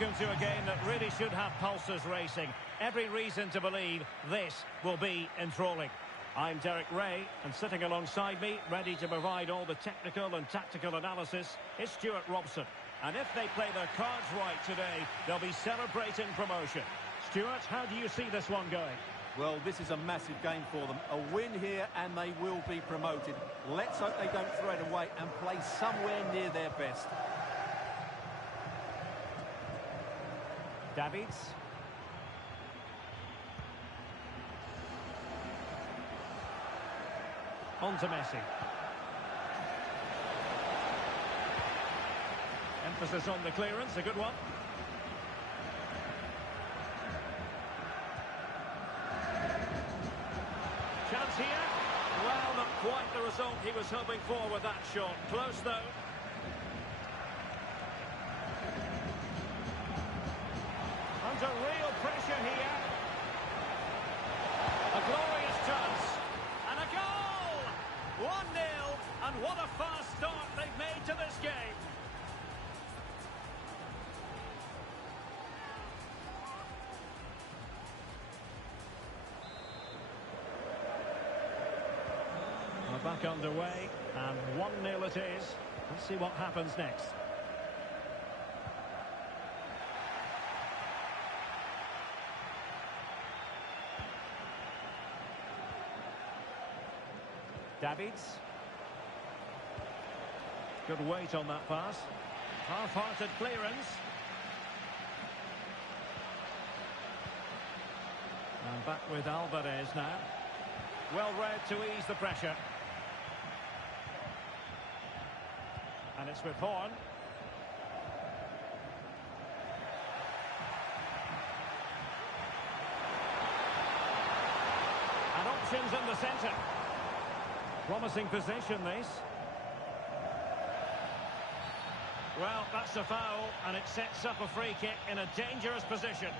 welcome to a game that really should have pulses racing. Every reason to believe this will be enthralling. I'm Derek Ray, and sitting alongside me, ready to provide all the technical and tactical analysis, is Stuart Robson. And if they play their cards right today, they'll be celebrating promotion. Stuart, how do you see this one going? Well, this is a massive game for them. A win here and they will be promoted. Let's hope they don't throw it away and play somewhere near their best. Davids. On to Messi. Emphasis on the clearance, a good one. Chance here. Well, not quite the result he was hoping for with that shot. Close though. Under real pressure here. A glorious chance. And a goal! 1-0. And what a fast start they've made to this game. We're back underway, and 1-0 it is. Let's see what happens next. Davids. Good weight on that pass. Half-hearted clearance. And back with Alvarez now. Well read to ease the pressure. And it's with Horn. And options in the centre. Promising position, this. Well, that's a foul, and it sets up a free kick in a dangerous position.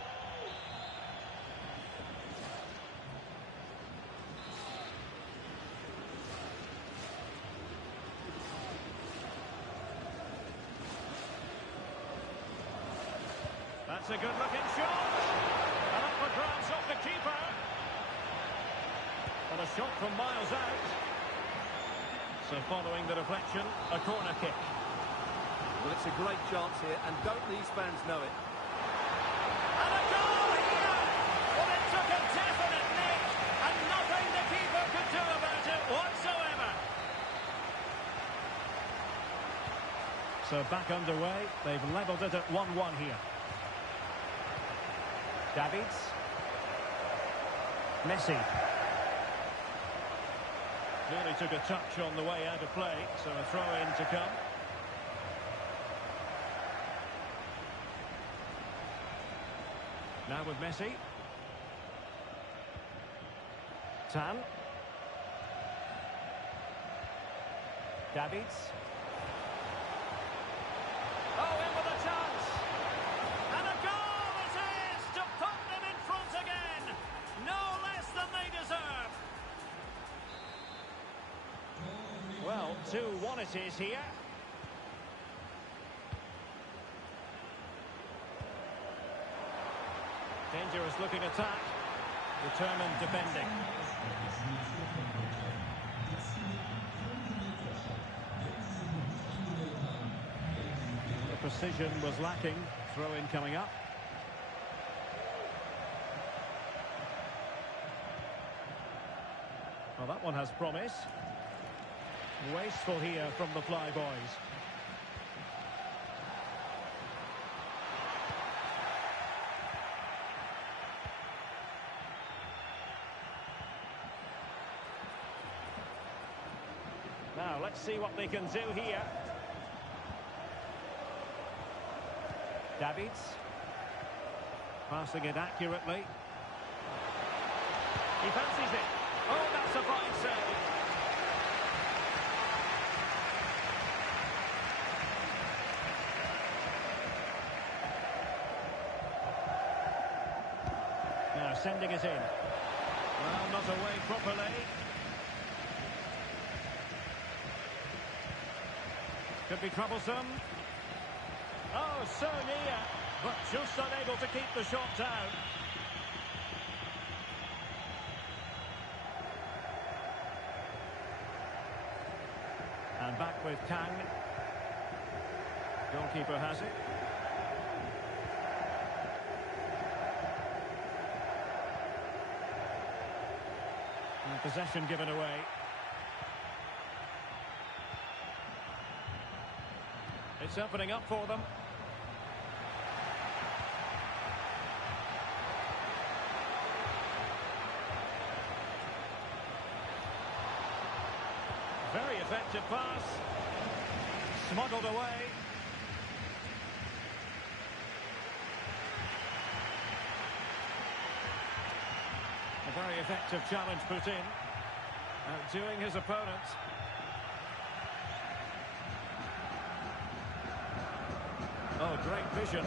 That's a good-looking shot. And up for grabs off the keeper. And a shot from miles out. So following the deflection, a corner kick. Well, it's a great chance here, and don't these fans know it? And a goal here! Well, it took a definite nick, and nothing the keeper could do about it whatsoever. So back underway, they've levelled it at 1-1 here. Davids. Messi. Nearly took a touch on the way out of play, so a throw-in to come. Now with Messi. Tan. Davids. Oh, in with a chance! And a goal it is to put them in front again! No less than they deserve! Well, 2-1 it is here. Dangerous looking attack. Determined defending. The precision was lacking. Throw-in coming up. Well, that one has promise. Wasteful here from the Flyboys. Now, let's see what they can do here. Davids. Passing it accurately. He fancies it. Oh, that's a fine save. Now sending it in. Well, not away properly. Could be troublesome. Oh, so near. But just unable to keep the shot down. And back with Kang. Goalkeeper has it. And possession given away. It's opening up for them. Very effective pass. Smuggled away. A very effective challenge put in. Outdoing his opponent. Oh, great vision.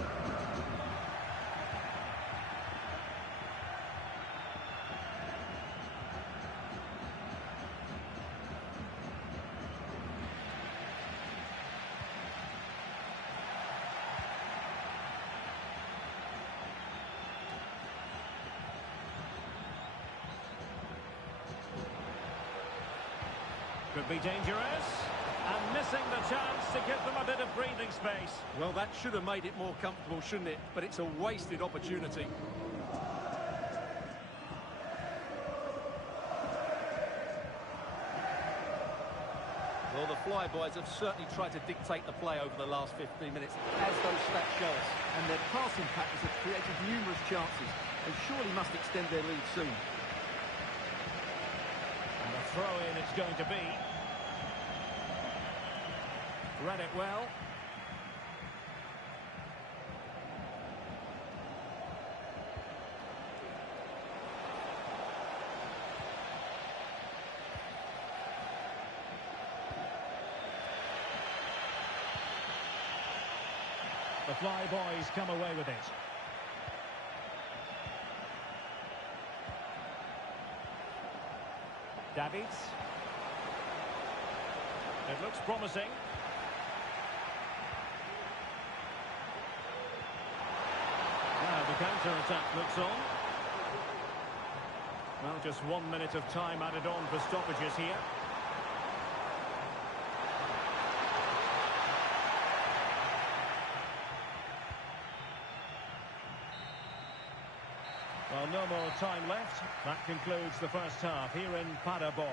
Could be dangerous. And missing the chance to give them a bit of breathing space. Well, that should have made it more comfortable, shouldn't it? But it's a wasted opportunity. Well, the flyboys have certainly tried to dictate the play over the last 15 minutes, as those stats show us. And their passing patterns have created numerous chances. They surely must extend their lead soon. And a throw-in it's going to be. Read it well. The Flyboys come away with it. Davids. It looks promising. Now the counter-attack looks on. Well, just 1 minute of time added on for stoppages here. Well, no more time left. That concludes the first half here in Paderborn.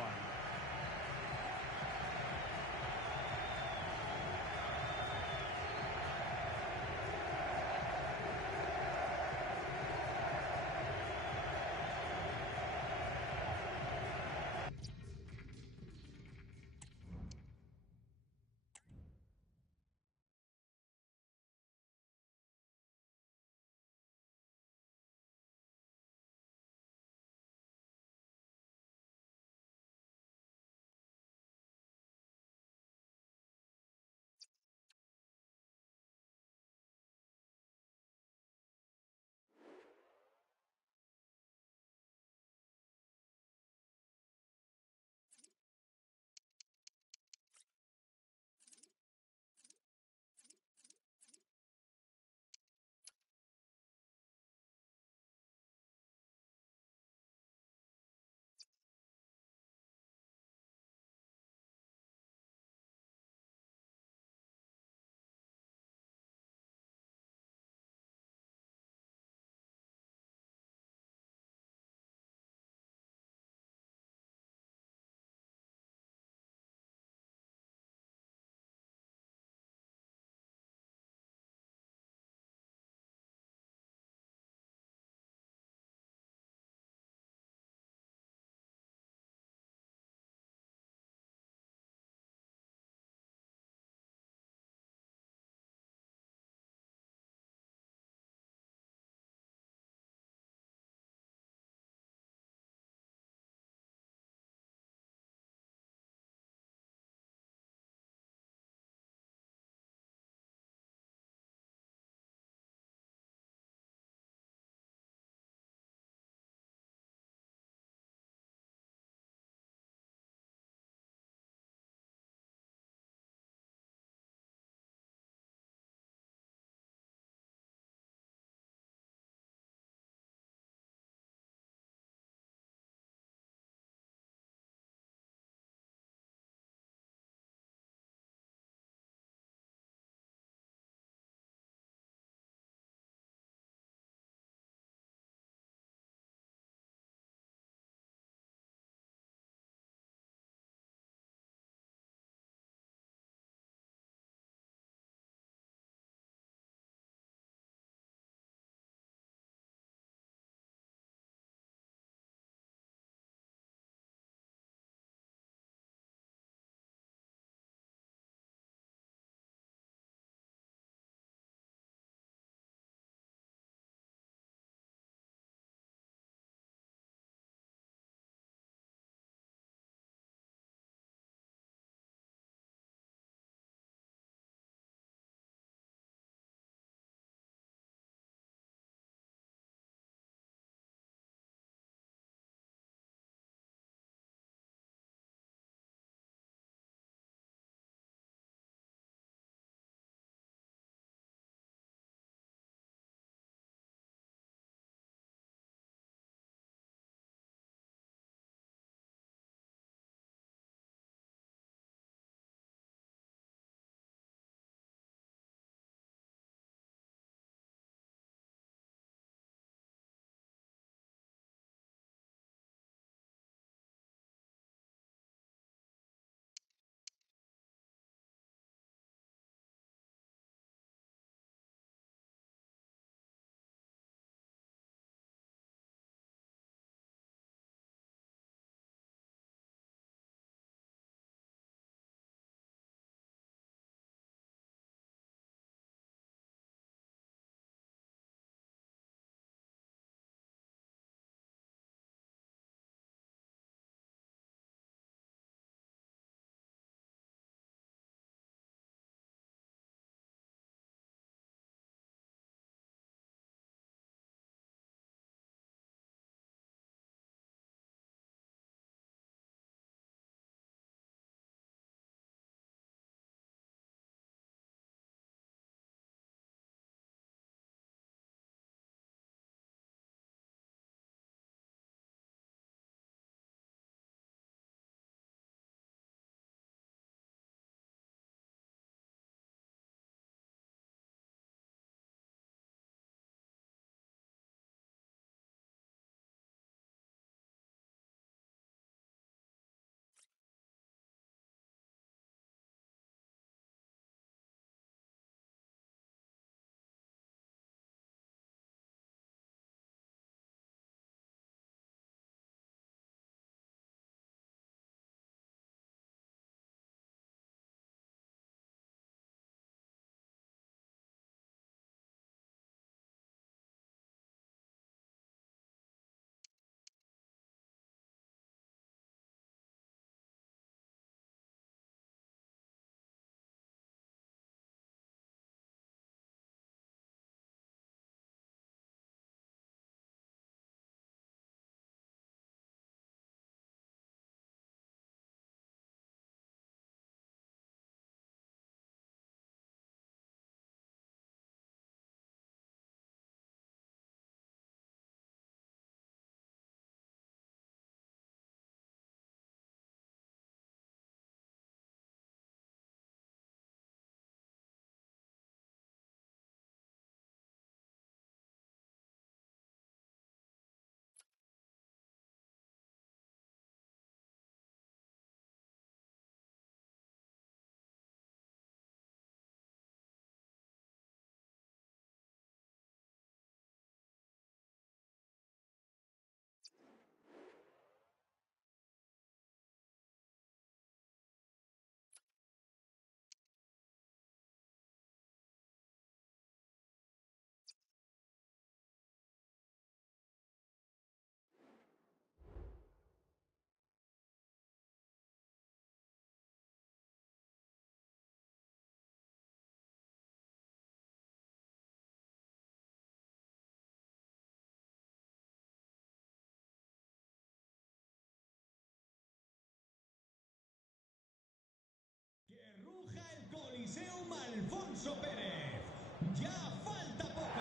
Alfonso Pérez. Ya falta poco.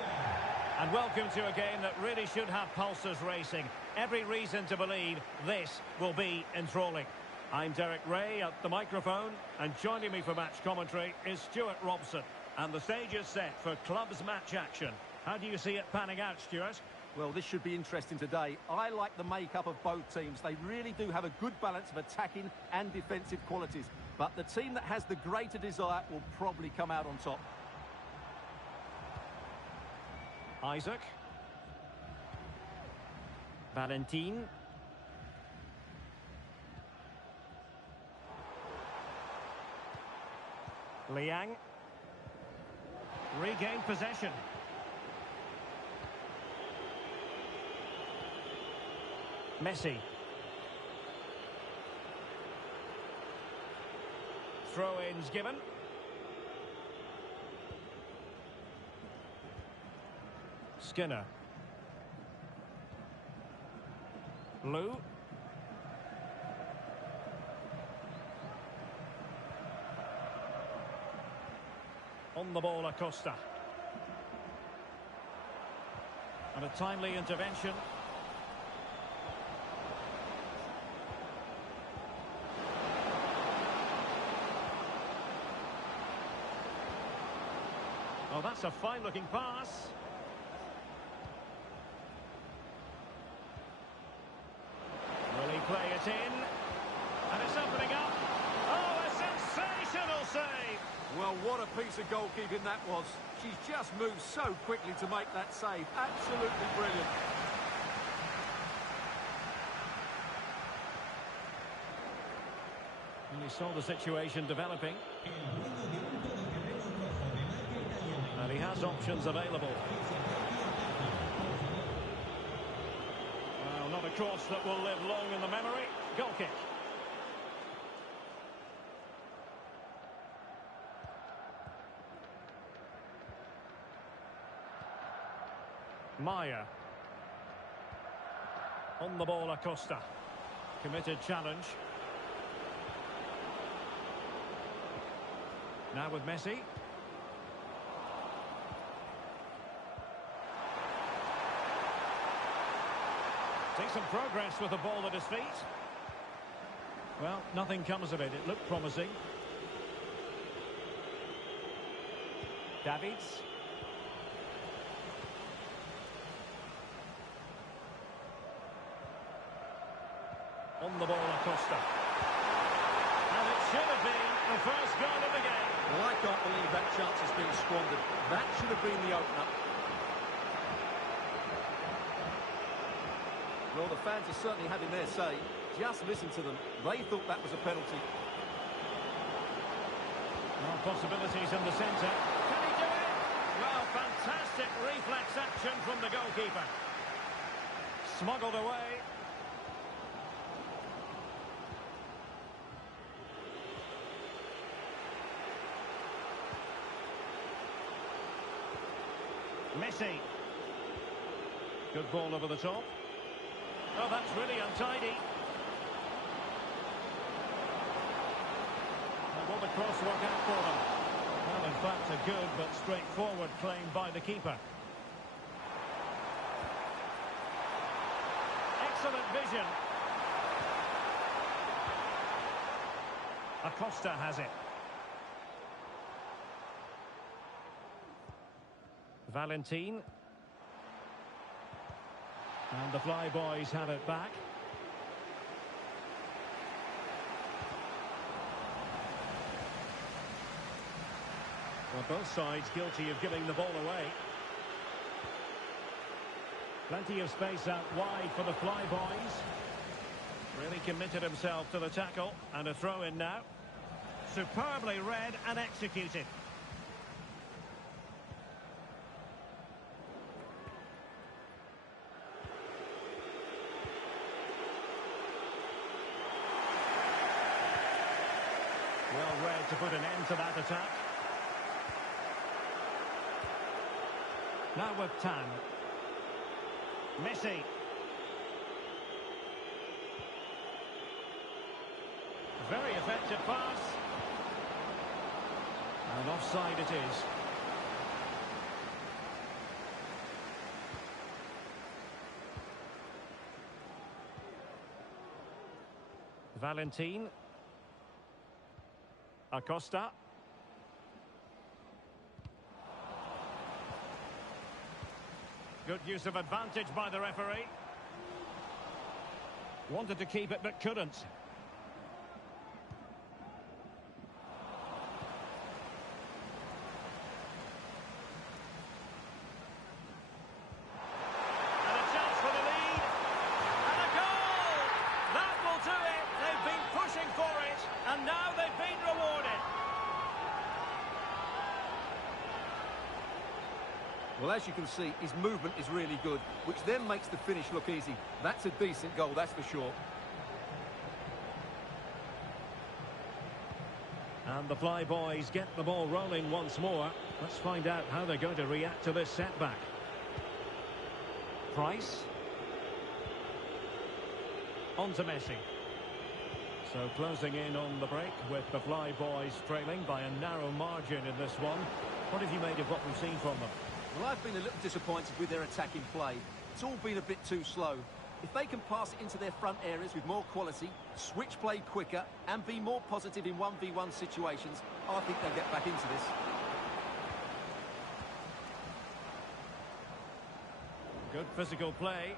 And welcome to a game that really should have pulses racing. Every reason to believe this will be enthralling. I'm Derek Ray at the microphone, and joining me for match commentary is Stuart Robson. And the stage is set for clubs match action. How do you see it panning out, Stuart? Well, this should be interesting today. I like the makeup of both teams. They really do have a good balance of attacking and defensive qualities. But the team that has the greater desire will probably come out on top. Isaac. Valentin. Liang. Regain possession. Messi. Throw-ins given. Skinner. Lou. On the ball, Acosta. And a timely intervention. Oh, that's a fine-looking pass. Will he play it in? And it's opening up. Oh, a sensational save! Well, what a piece of goalkeeping that was. She's just moved so quickly to make that save. Absolutely brilliant. And he saw the situation developing. And he has options available. Well, not a cross that will live long in the memory. Goal kick. Maya. On the ball, Acosta. Committed challenge. Now with Messi. Decent progress with the ball at his feet. Well, nothing comes of it. It looked promising. Davids. On the ball, Acosta. And it should have been the first goal of the game. Well, I can't believe that chance has been squandered. That should have been the opener. Well, the fans are certainly having their say. Just listen to them. They thought that was a penalty. Well, possibilities in the centre. Can he do it? Well, fantastic reflex action from the goalkeeper. Smuggled away. Messi. Good ball over the top. Oh, that's really untidy. And will the cross work out for them? Well, in fact, a good but straightforward claim by the keeper. Excellent vision. Acosta has it. Valentin. And the Flyboys have it back. Well, both sides guilty of giving the ball away. Plenty of space out wide for the Flyboys. Really committed himself to the tackle. And a throw-in now. Superbly read and executed. Well read to put an end to that attack. Now with Tan. Messi. Very effective pass. And offside it is. Valentin. Acosta. Good use of advantage by the referee. Wanted to keep it but couldn't. And a chance for the lead. And a goal! That will do it. They've been pushing for it, and now they've been rewarded. Well, as you can see, his movement is really good, which then makes the finish look easy. That's a decent goal, that's for sure. And the Flyboys get the ball rolling once more. Let's find out how they're going to react to this setback. Price. On to Messi. So closing in on the break with the Flyboys trailing by a narrow margin in this one. What have you made of what we've seen from them? Well, I've been a little disappointed with their attacking play. It's all been a bit too slow. If they can pass it into their front areas with more quality, switch play quicker, and be more positive in 1v1 situations, I think they'll get back into this. Good physical play.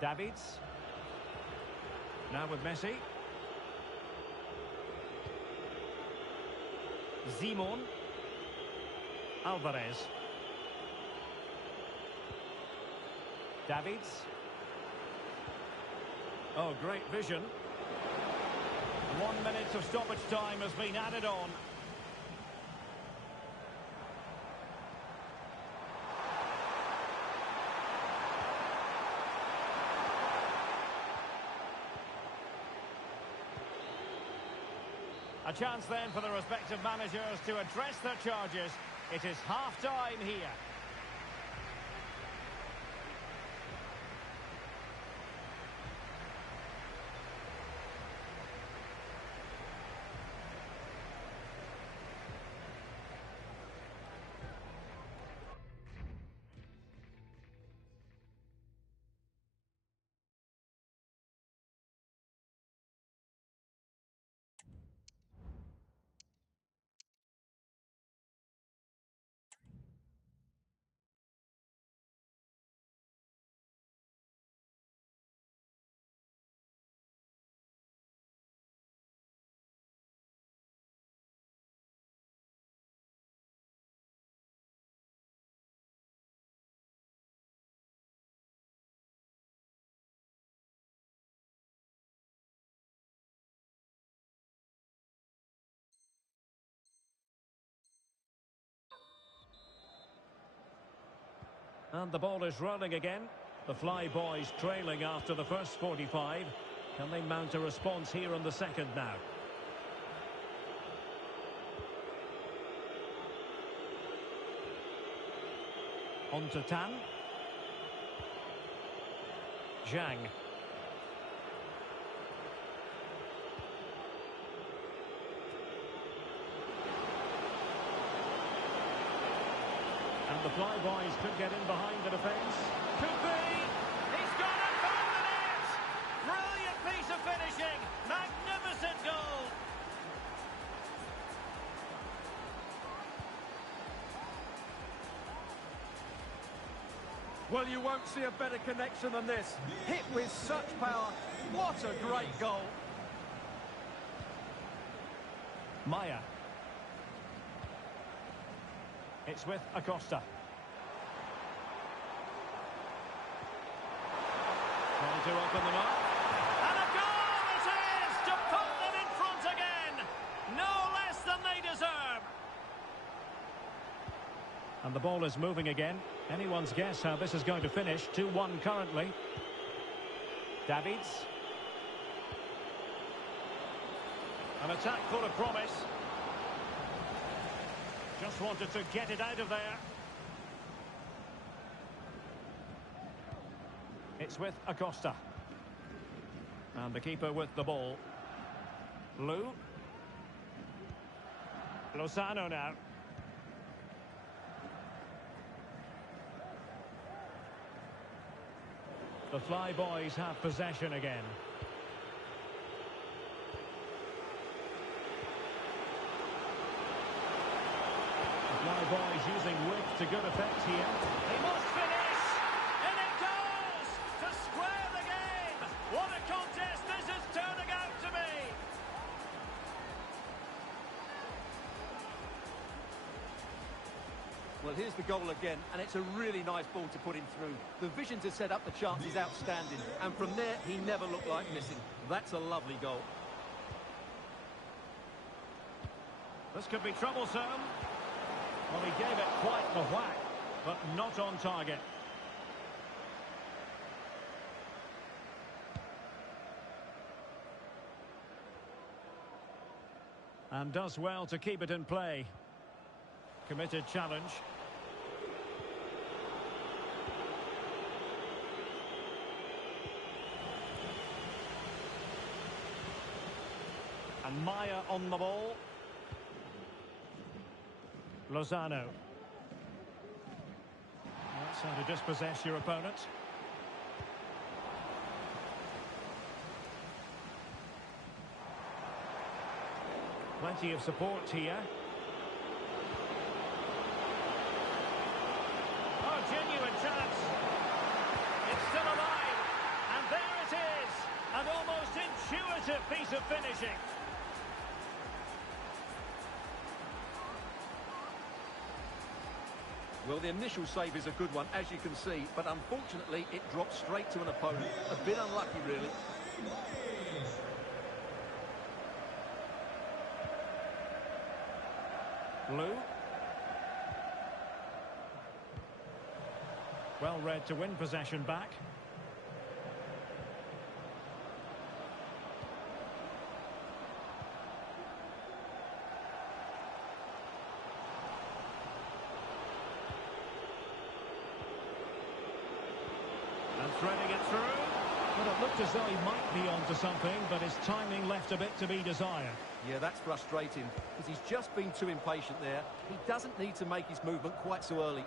Davids. Now with Messi. Simon. Alvarez. Davids. Oh, great vision. 1 minute of stoppage time has been added on. A chance then for the respective managers to address their charges. It is half-time here. And the ball is rolling again. The Flyboys trailing after the first 45. Can they mount a response here in the second now? On to Tan. Zhang. And the Flyboys could get in behind the defence. Could be! He's got it! Found the net! Brilliant piece of finishing! Magnificent goal! Well, you won't see a better connection than this. Hit with such power. What a great goal. Maya. It's with Acosta. Trying to open them up. And a goal it is! To put them in front again! No less than they deserve! And the ball is moving again. Anyone's guess how this is going to finish. 2-1 currently. Davids. An attack full of promise. Just wanted to get it out of there. It's with Acosta. And the keeper with the ball. Lou. Lozano now. The Fly Boys have possession again. The Fly Boys using width to good effect here. He must finish! And it goes! To square the game! What a contest this is turning out to be! Well, here's the goal again, and it's a really nice ball to put him through. The vision to set up the chance is outstanding, and from there, he never looked like missing. That's a lovely goal. This could be troublesome. Well, he gave it quite the whack, but not on target. And does well to keep it in play. Committed challenge. And Maya on the ball. Lozano. That's how to dispossess your opponent. Plenty of support here. Oh, genuine chance. It's still alive. And there it is. An almost intuitive piece of finishing. Well, the initial save is a good one, as you can see, but unfortunately it dropped straight to an opponent. A bit unlucky, really. Blue. Well read to win possession back. And threading it through. Well, it looked as though he might be onto something, but his timing left a bit to be desired. Yeah, that's frustrating, because he's just been too impatient there. He doesn't need to make his movement quite so early.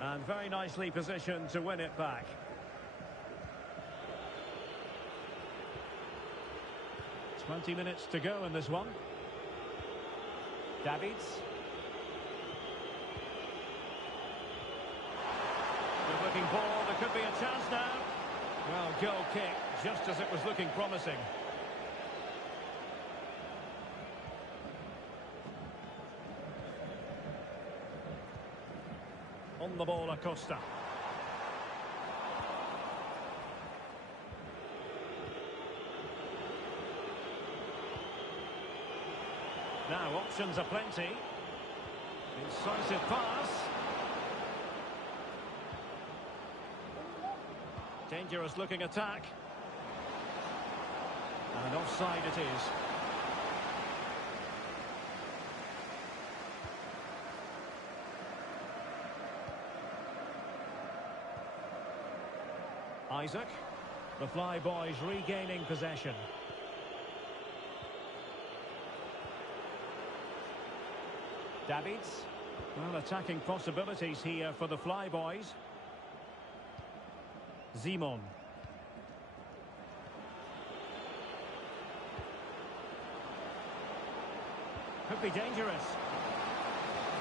And very nicely positioned to win it back. "20 minutes to go in this one. Davids. Good looking ball, there could be a chance now. Well, goal kick, just as it was looking promising. On the ball, Acosta. Now, options are plenty. Incisive pass. Dangerous looking attack. And offside it is. Isaac. The Fly Boys regaining possession. Davids. Well, attacking possibilities here for the Fly Boys. Simon. Could be dangerous.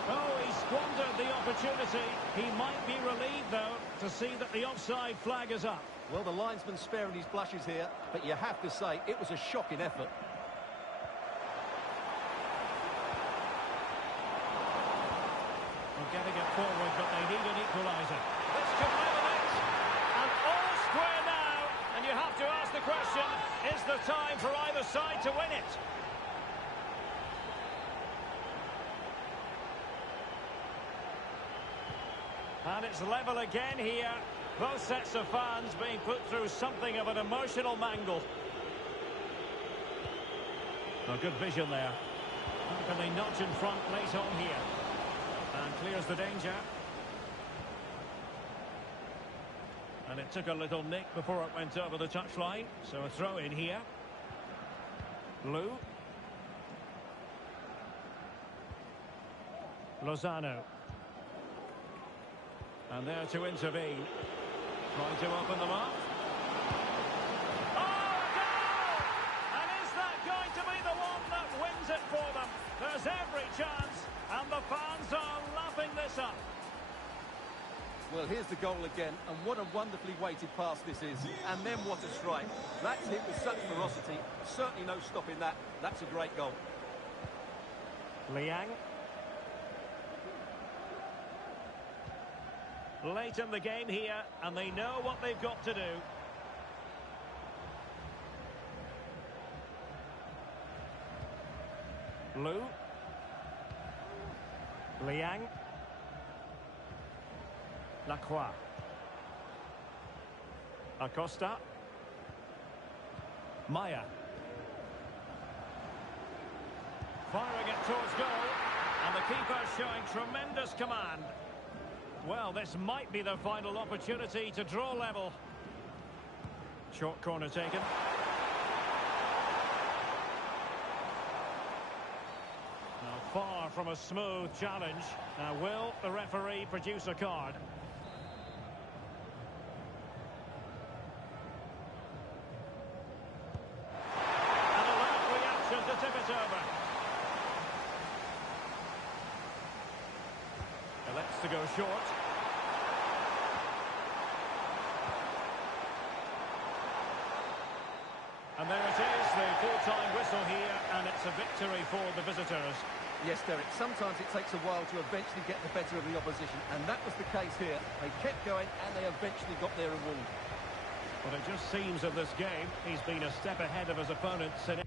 Oh, he squandered the opportunity. He might be relieved, though, to see that the offside flag is up. Well, the linesman's sparing his blushes here, but you have to say it was a shocking effort. Well, getting it forward, but they need an equaliser. This could level it. And all square now. And you have to ask the question, is there time for either side to win it? And it's level again here. Both sets of fans being put through something of an emotional mangle. Oh, good vision there. How can they nudge in front late on here? And clears the danger. And it took a little nick before it went over the touchline. So a throw in here. Blue. Lozano. And there to intervene. Trying to open them up. Oh, a goal! And is that going to be the one that wins it for them? There's every chance, and the fans are lapping this up. Well, here's the goal again, and what a wonderfully weighted pass this is. And then what a strike. That's hit with such ferocity. Certainly no stopping that. That's a great goal. Liang. Late in the game here, and they know what they've got to do. Lu. Liang. Lacroix. Acosta. Maya. Firing it towards goal, and the keeper showing tremendous command. Well, this might be the final opportunity to draw level. Short corner taken. Now, far from a smooth challenge. Now, will the referee produce a card? And a loud reaction to tip it over. Elects to go short. And there it is, the full-time whistle here, and it's a victory for the visitors. Yes, Derek, sometimes it takes a while to eventually get the better of the opposition, and that was the case here. They kept going, and they eventually got their reward. But it just seems in this game, he's been a step ahead of his opponents in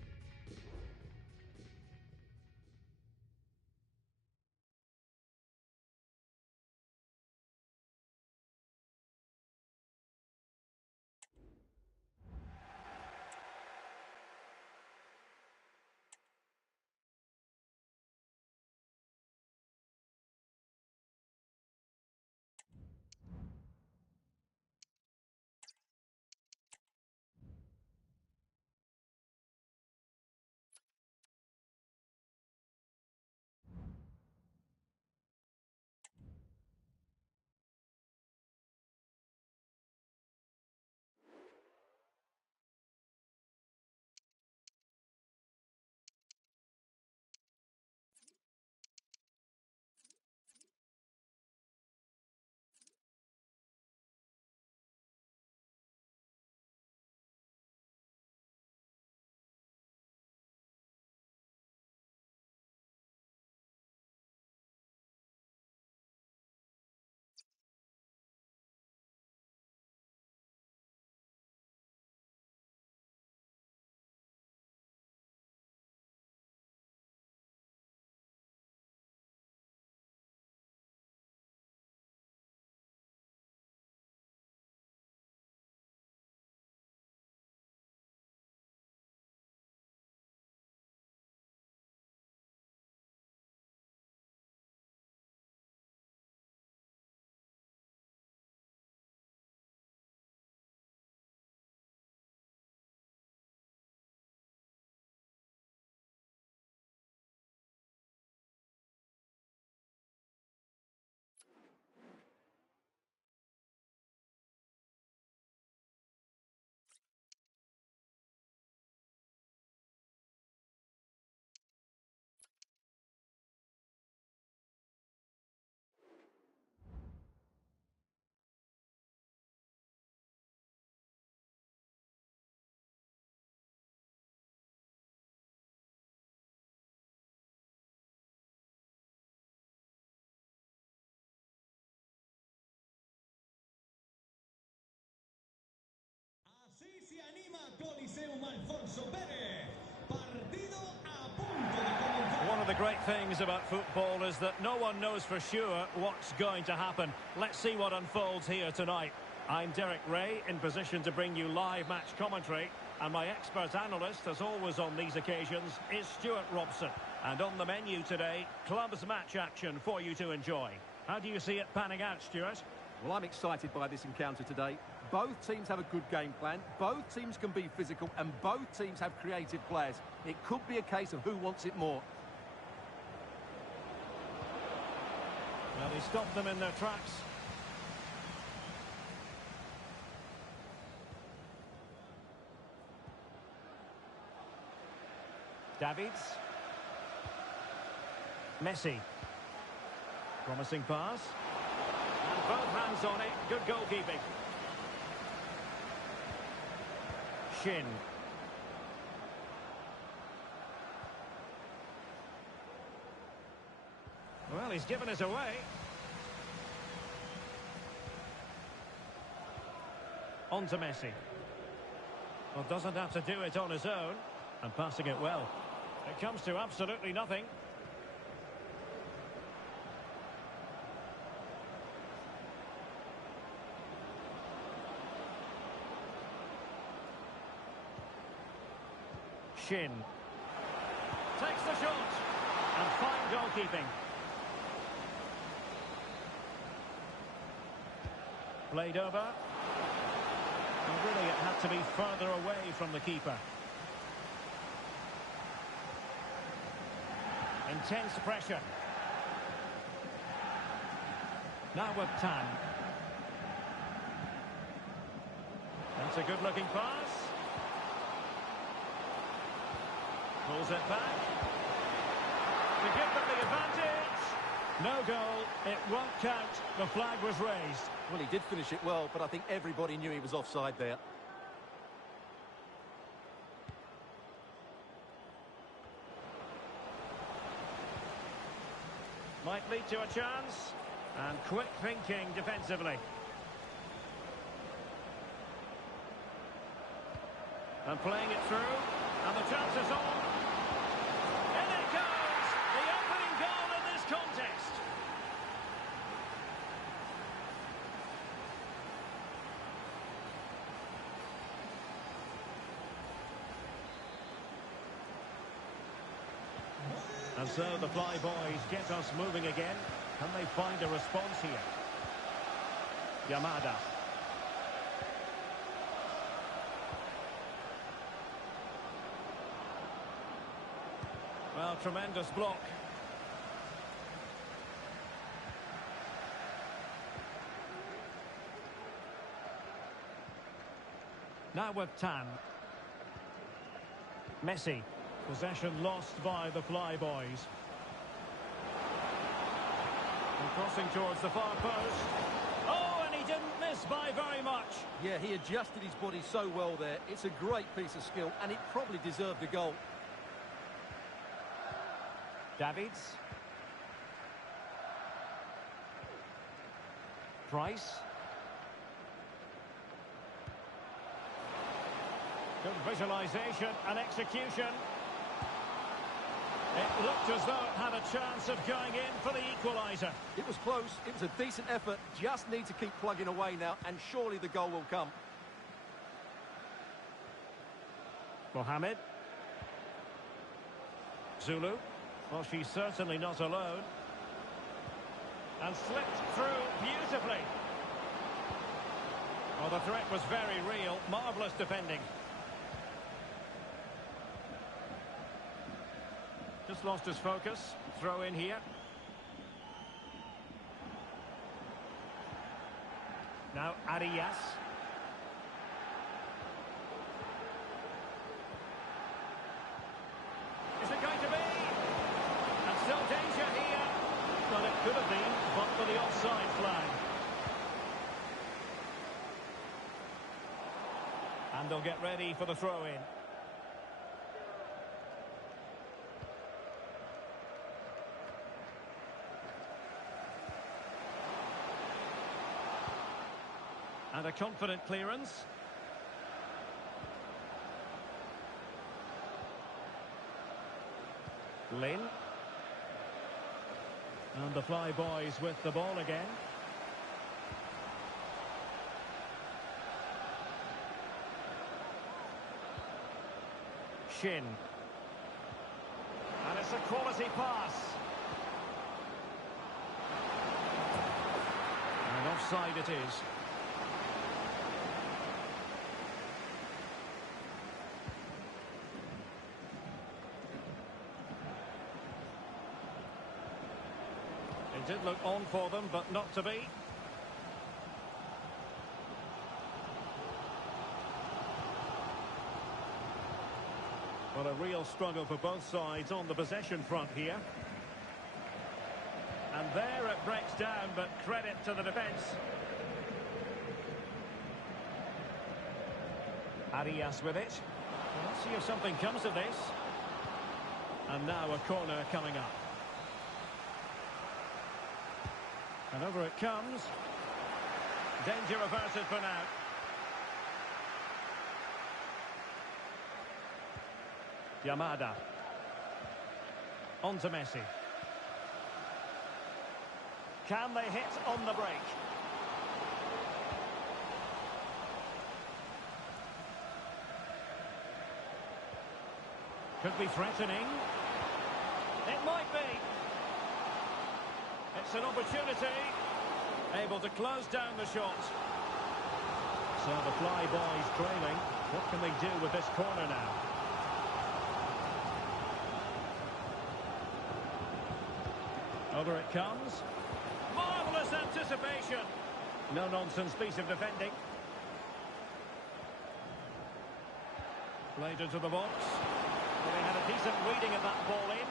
Así se anima Coliseum Alfonso Pérez. Partido a punto de comenzar. One of the great things about football is that no one knows for sure what's going to happen. Let's see what unfolds here tonight. I'm Derek Ray, in position to bring you live match commentary. And my expert analyst, as always on these occasions, is Stuart Robson. And on the menu today, clubs match action for you to enjoy. How do you see it panning out, Stuart? Well, I'm excited by this encounter today. Both teams have a good game plan, both teams can be physical, and both teams have creative players. It could be a case of who wants it more. Well, he stopped them in their tracks. Davids. Messi. Promising pass. And both hands on it. Good goalkeeping. Shin. Well, he's given us away. On to Messi. Well, doesn't have to do it on his own. And passing it well. It comes to absolutely nothing. Shin. Takes the shot. And fine goalkeeping. Played over. And really it had to be further away from the keeper. Intense pressure. Now with Tan. That's a good-looking pass. Pulls it back. To give them the advantage. No goal. It won't count. The flag was raised. Well, he did finish it well, but I think everybody knew he was offside there. Might lead to a chance. And quick thinking defensively. And playing it through. And the chance is on. In it goes! The opening goal in this contest. And so the Fly Boys get us moving again. Can they find a response here? Yamada. Well, tremendous block. Now with Tan. Messi. Possession lost by the Fly Boys. And crossing towards the far post. Oh, and he didn't miss by very much. Yeah, he adjusted his body so well there. It's a great piece of skill, and it probably deserved a goal. Davids. Price. Good visualisation and execution. It looked as though it had a chance of going in for the equaliser. It was close. It was a decent effort. Just need to keep plugging away now, and surely the goal will come. Mohamed. Zulu. Well, she's certainly not alone. And slipped through beautifully. Well, the threat was very real. Marvellous defending. Just lost his focus. Throw in here. Now Arias. Is it going to be? And still danger here. Well, it could have been, but for the offside flag. And they'll get ready for the throw-in. And a confident clearance. Lin. And the Fly Boys with the ball again. Shin. And it's a quality pass. And offside it is. did look on for them, but not to be. Well, a real struggle for both sides on the possession front here. And there it breaks down, but credit to the defence. Arias with it. Well, let's see if something comes of this. And now a corner coming up. And over it comes. Danger averted for now. Yamada. On to Messi. Can they hit on the break? Could be threatening. It might be. It's an opportunity. Able to close down the shot. So the fly boys trailing. What can they do with this corner now? Over it comes. Marvellous anticipation. No-nonsense piece of defending. Played into the box. Well, they had a decent reading of that ball in.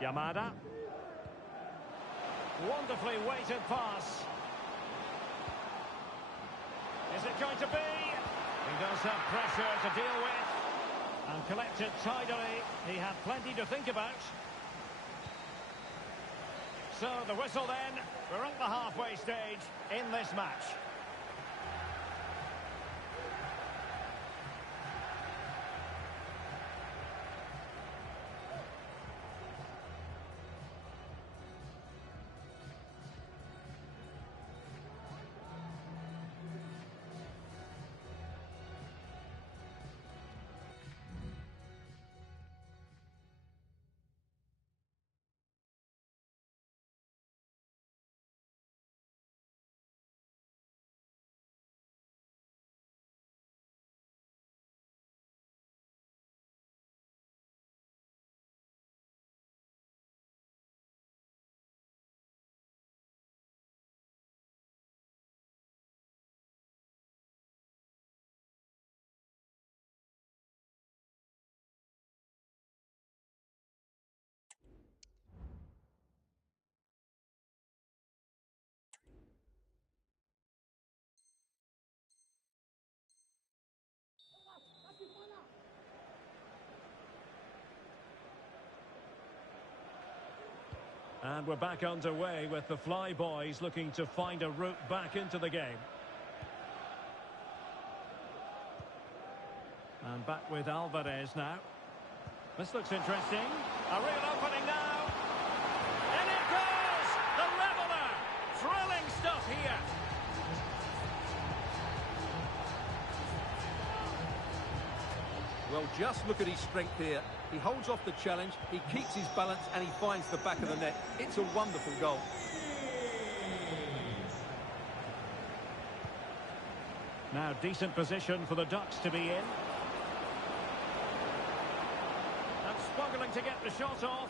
Yamada. Wonderfully weighted pass. Is it going to be? He does have pressure to deal with. And collected tidily. He had plenty to think about. So the whistle then. We're at the halfway stage in this match. And we're back underway with the Fly Boys looking to find a route back into the game. And back with Alvarez now. This looks interesting. A real opening now. And it goes! The leveller! Thrilling stuff here. Well, just look at his strength here. He holds off the challenge, he keeps his balance, and he finds the back of the net. It's a wonderful goal. Now, decent position for the Ducks to be in. And struggling to get the shot off.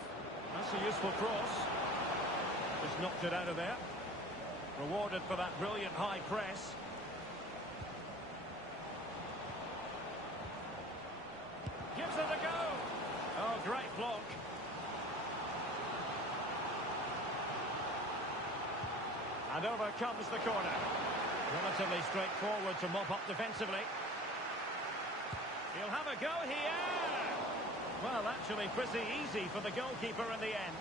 That's a useful cross. Just knocked it out of there. Rewarded for that brilliant high press. Gives it a go. Oh, great block. And over comes the corner. Relatively straightforward to mop up defensively. He'll have a go here. Well, actually pretty easy for the goalkeeper in the end.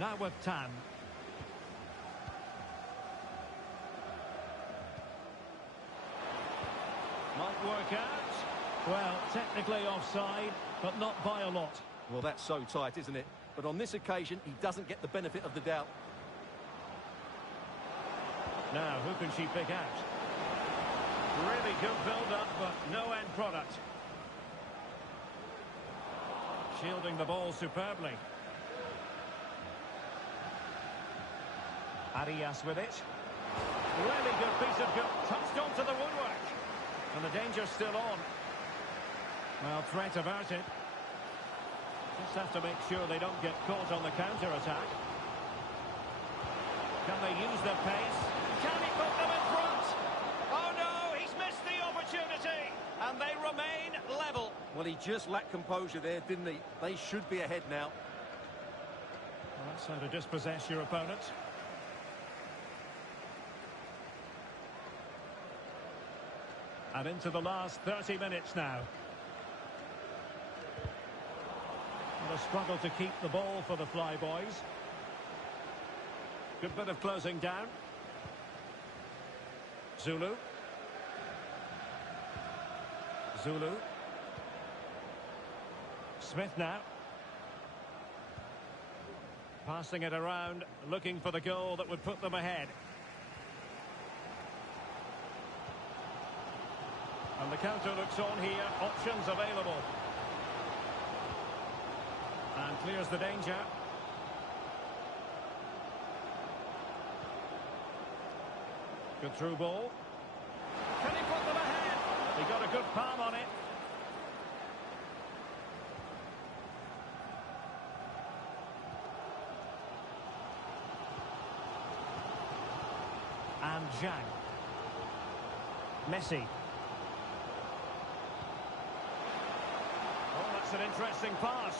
Now with Tan. Might work out. Well, technically offside, but not by a lot. Well, that's so tight, isn't it? But on this occasion, he doesn't get the benefit of the doubt. Now, who can she pick out? Really good build-up, but no end product. Shielding the ball superbly. Arias with it. Really good piece of goal. Touched onto the woodwork. And the danger's still on. Well, threat averted. Just have to make sure they don't get caught on the counter-attack. Can they use their pace? Can he put them in front? Oh no, he's missed the opportunity. And they remain level. Well, he just lacked composure there, didn't he? They should be ahead now. Well, that's how to dispossess your opponent. And into the last 30 minutes now. And a struggle to keep the ball for the Flyboys. Good bit of closing down. Zulu. Smith now. Passing it around, looking for the goal that would put them ahead. And the counter looks on here, options available. And clears the danger. Good through ball. Can he put them ahead? He got a good palm on it. And Zhang. Messi. Oh, that's an interesting pass.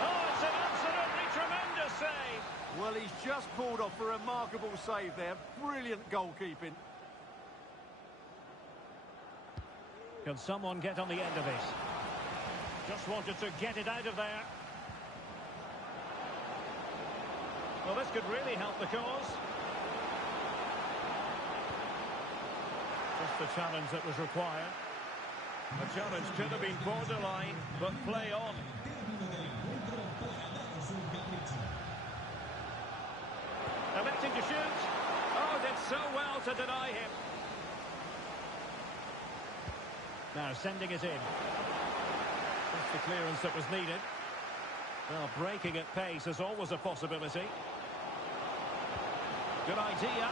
Oh, it's an absolutely tremendous save. Well, he's just pulled off a remarkable save there. Brilliant goalkeeping. Can someone get on the end of this? Just wanted to get it out of there. Well, this could really help the cause. Just the challenge that was required. The challenge could have been borderline, but play on. Electing to shoot. Oh, did so well to deny him. Now sending it in. That's the clearance that was needed. Well, breaking at pace is always a possibility. Good idea.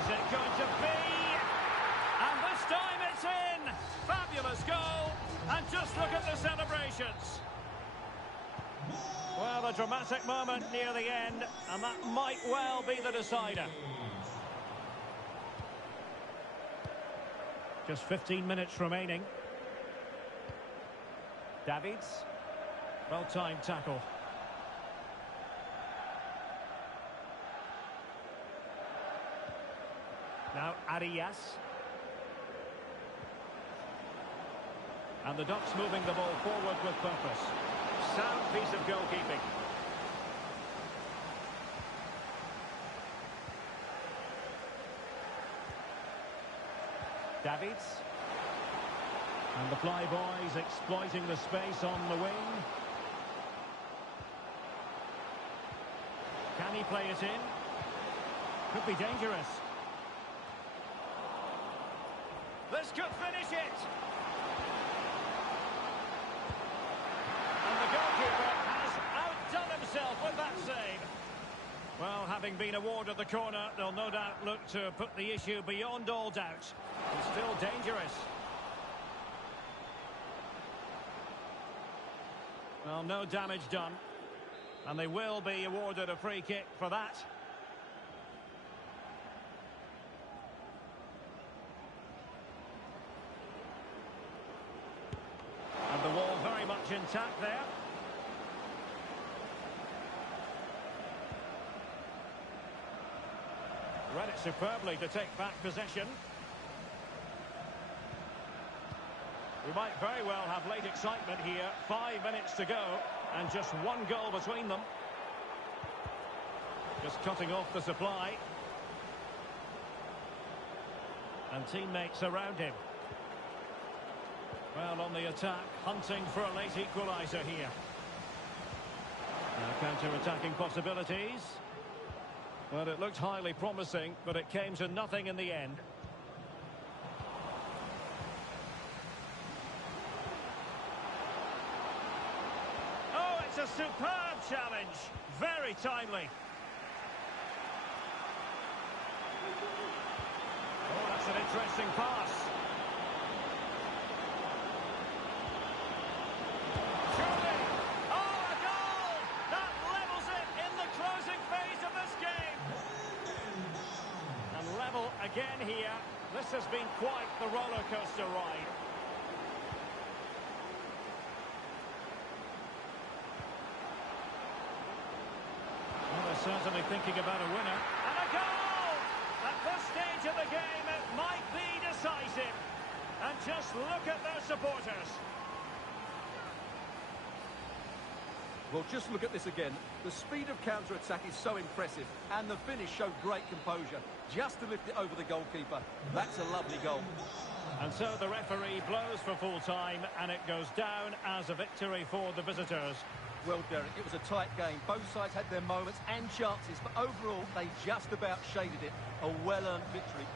Is it going to be? And this time it's in! Fabulous goal! And just look at the celebrations. Well, a dramatic moment near the end, and that might well be the decider. Just 15 minutes remaining. Davids. Well-timed tackle. Now Arias. And the Ducks moving the ball forward with purpose. Sound piece of goalkeeping. Davids. And the Flyboys exploiting the space on the wing. Can he play it in? Could be dangerous. This could finish it. And the goalkeeper has outdone himself with that save. Well, having been awarded the corner, they'll no doubt look to put the issue beyond all doubt. And still dangerous. Well, no damage done. And they will be awarded a free kick for that. And the wall very much intact there. Read it superbly to take back possession. We might very well have late excitement here. 5 minutes to go and just one goal between them. Just cutting off the supply. And teammates around him. Well, on the attack, hunting for a late equaliser here. Now counter-attacking possibilities. Well, it looked highly promising, but it came to nothing in the end. Oh, it's a superb challenge. Very timely. Oh, that's an interesting pass. Surely. Oh, a goal! That levels it in the closing phase of this game. And level again here. This has been quite the roller coaster ride. Well, they're certainly thinking about a winner. And a goal! At this stage of the game, it might be decisive. And just look at their supporters. Well, just look at this again. The speed of counter-attack is so impressive, and the finish showed great composure. Just to lift it over the goalkeeper. That's a lovely goal. And so the referee blows for full time, and it goes down as a victory for the visitors. Well, Derek, it was a tight game. Both sides had their moments and chances, but overall, they just about shaded it. A well-earned victory.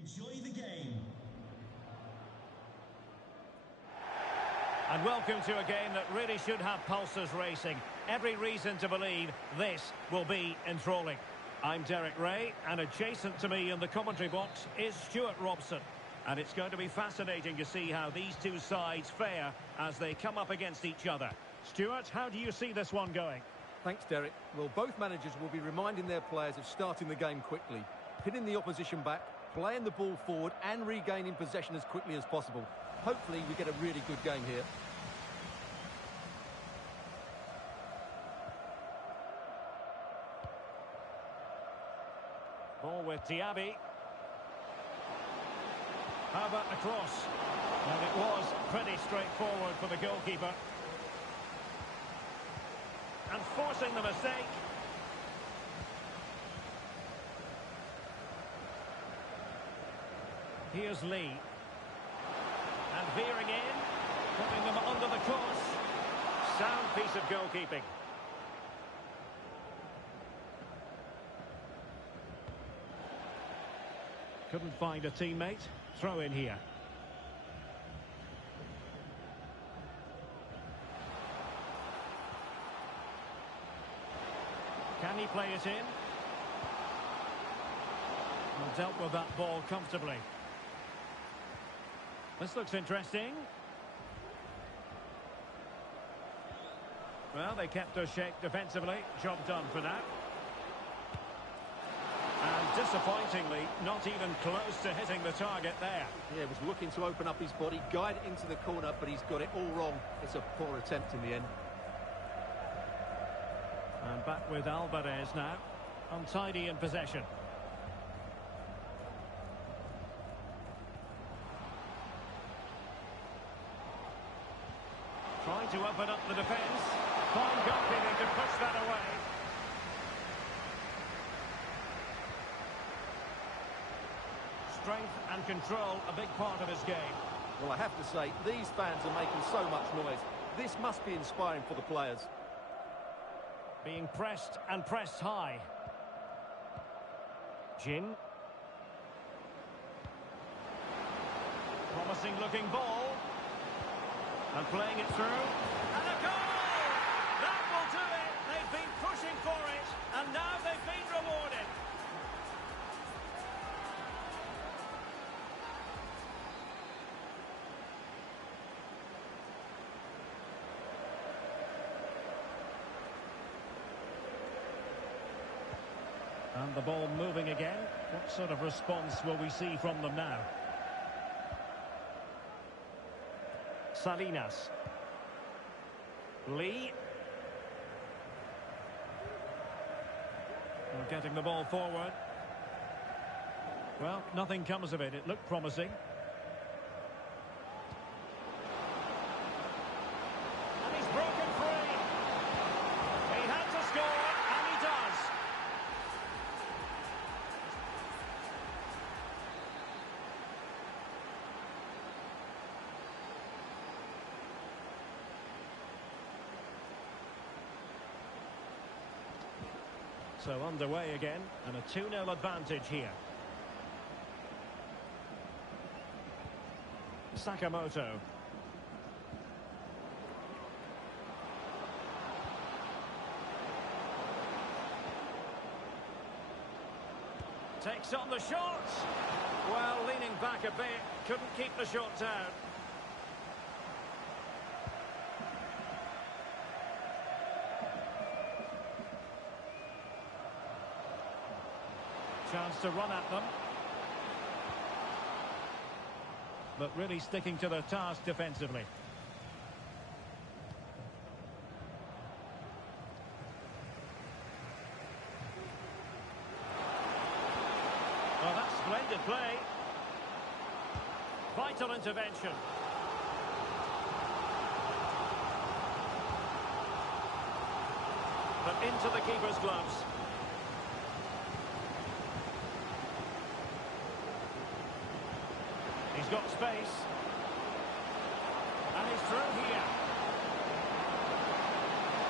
Enjoy the game. And welcome to a game that really should have pulses racing. Every reason to believe this will be enthralling. I'm Derek Ray, and adjacent to me in the commentary box is Stuart Robson. And it's going to be fascinating to see how these two sides fare as they come up against each other. Stuart, how do you see this one going? Thanks, Derek. Well, both managers will be reminding their players of starting the game quickly, pinning the opposition back, playing the ball forward and regaining possession as quickly as possible. Hopefully we get a really good game here. Ball with Diaby. How about the cross? And it was pretty straightforward for the goalkeeper. And forcing the mistake. Here's Lee. And veering in, putting them under the course. Sound piece of goalkeeping. Couldn't find a teammate. Throw in here. Can he play it in? Well, dealt with that ball comfortably. This looks interesting. Well, they kept their shape defensively. Job done for now. And disappointingly, not even close to hitting the target there. Yeah, was looking to open up his body, guide it into the corner, but he's got it all wrong. It's a poor attempt in the end. And back with Alvarez now. Untidy in possession. Trying to open up the defence. Fine goalkeeping to push that away. Strength and control, a big part of his game. Well, I have to say, these fans are making so much noise. This must be inspiring for the players. Being pressed and pressed high. Jin. Promising looking ball. And playing it through. And a goal! That will do it! They've been pushing for it, and now they've been rewarded. And the ball moving again. What sort of response will we see from them now? Salinas. Lee. And getting the ball forward. Well, nothing comes of it. It looked promising. And he's broken free. He had to score, and he does. So underway again, and a 2-0 advantage here. Sakamoto. Takes on the shot. Well, leaning back a bit, couldn't keep the shot down. Chance to run at them. But really sticking to their task defensively. Well, that's splendid play. Vital intervention. But into the keeper's gloves. He's got space. And he's through here.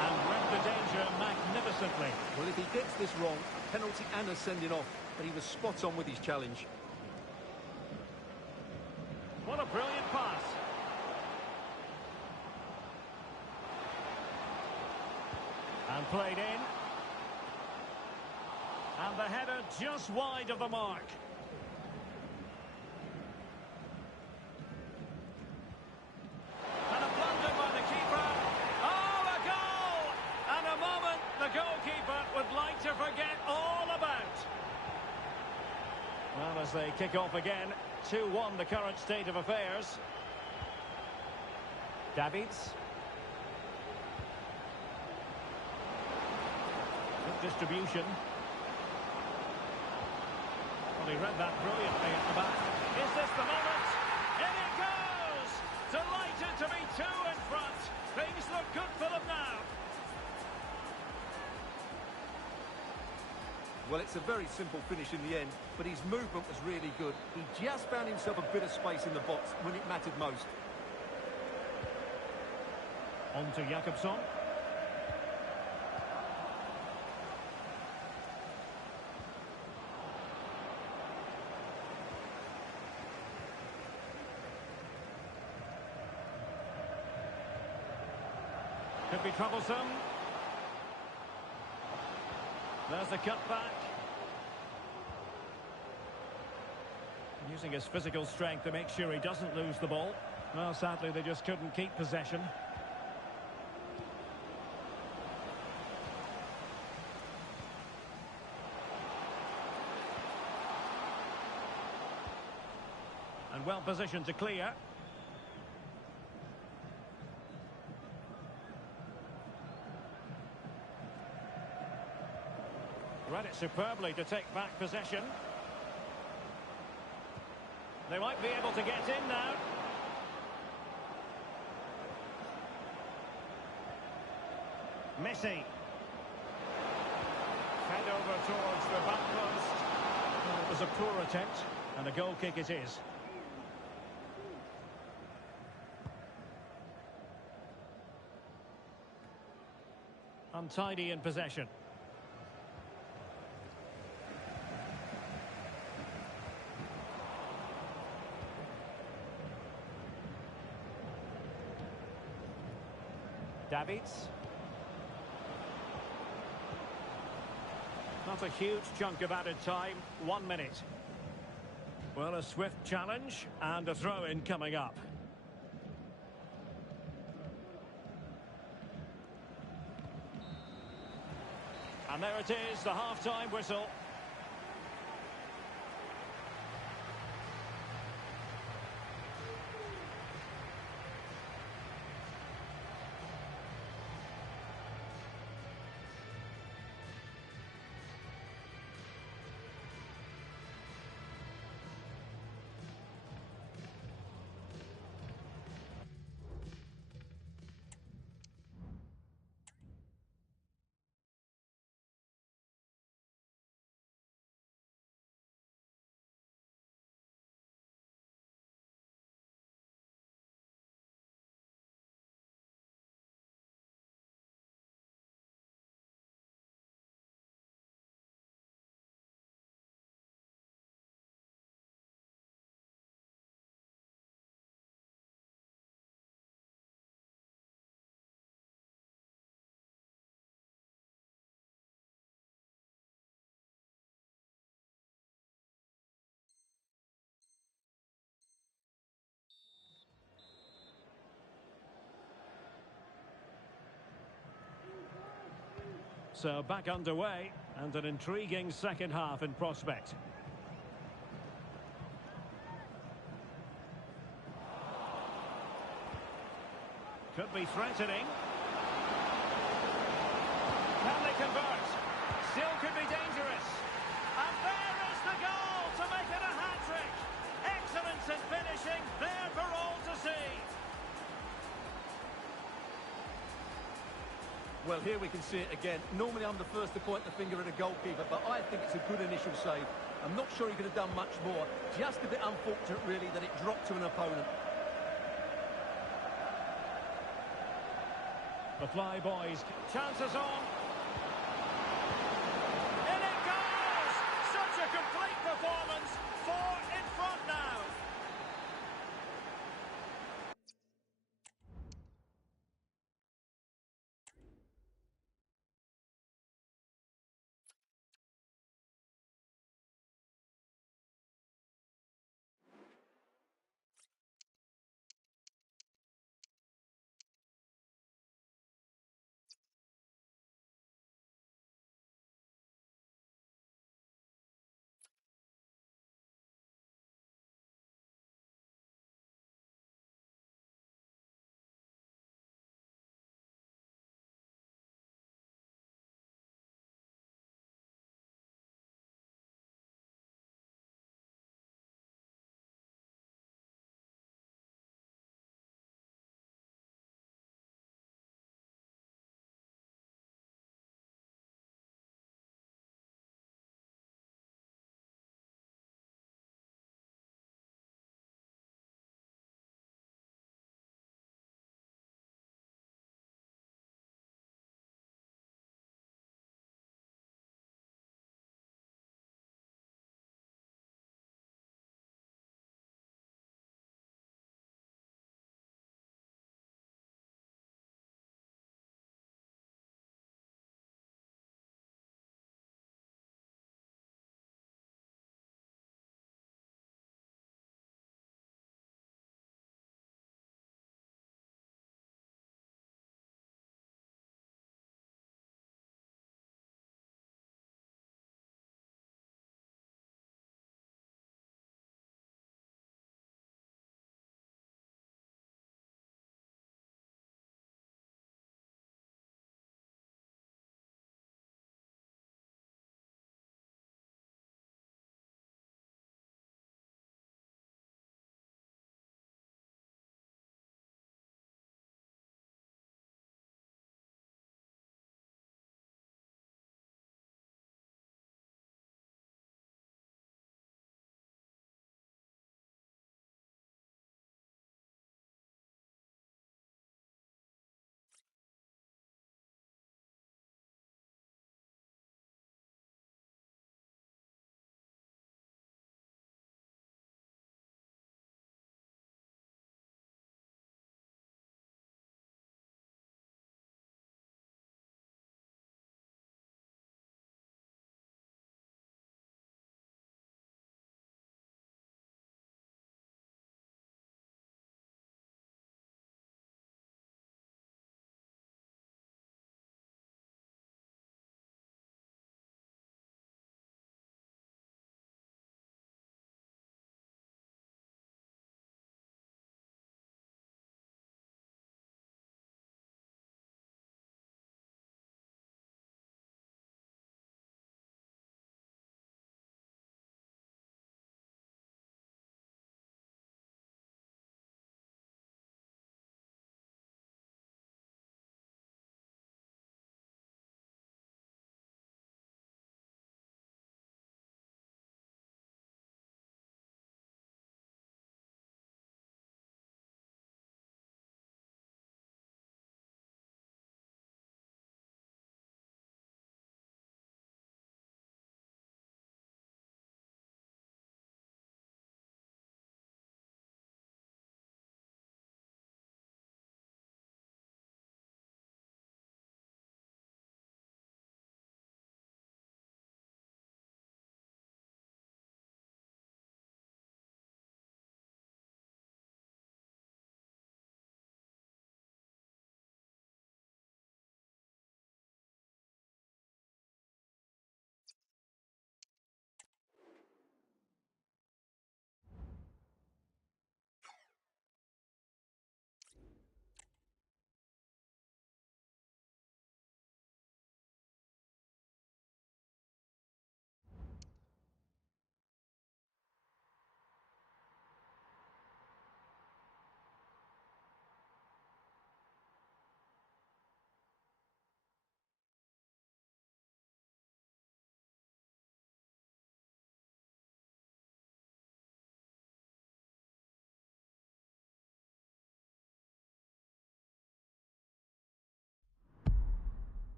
And read the danger magnificently. Well, if he gets this wrong, penalty and a sending off. But he was spot on with his challenge. What a brilliant pass. And played in. And the header just wide of the mark. And a blunder by the keeper. Oh, a goal! And a moment the goalkeeper would like to forget all about. Well, as they kick off again, 2-1 the current state of affairs. Davids. Good distribution. Well, he read that brilliantly at the back. Is this the moment? In it goes! Delighted to be two in front. Things look good for them now. Well, it's a very simple finish in the end, but his movement was really good. He just found himself a bit of space in the box when it mattered most. On to Jakobsson. Could be troublesome. There's the cutback. Using his physical strength to make sure he doesn't lose the ball. Well, sadly, they just couldn't keep possession. And well positioned to clear. Read it superbly to take back possession. They might be able to get in now. Messi. Fed over towards the back post. Well, it was a poor attempt, and a goal kick it is. Untidy in possession. Davids. Not a huge chunk of added time, 1 minute. Well, a swift challenge and a throw-in coming up. And there it is, the half-time whistle. So back underway, and an intriguing second half in prospect. Could be threatening. Can they convert? Still could be dangerous. And there is the goal to make it a hat-trick. Excellence in finishing, there for all to see. Well, here we can see it again. Normally I'm the first to point the finger at a goalkeeper, but I think it's a good initial save. I'm not sure he could have done much more. Just a bit unfortunate, really, that it dropped to an opponent. The Fly Boys, chances on. In it goes! Such a complete performance. 4 in front now.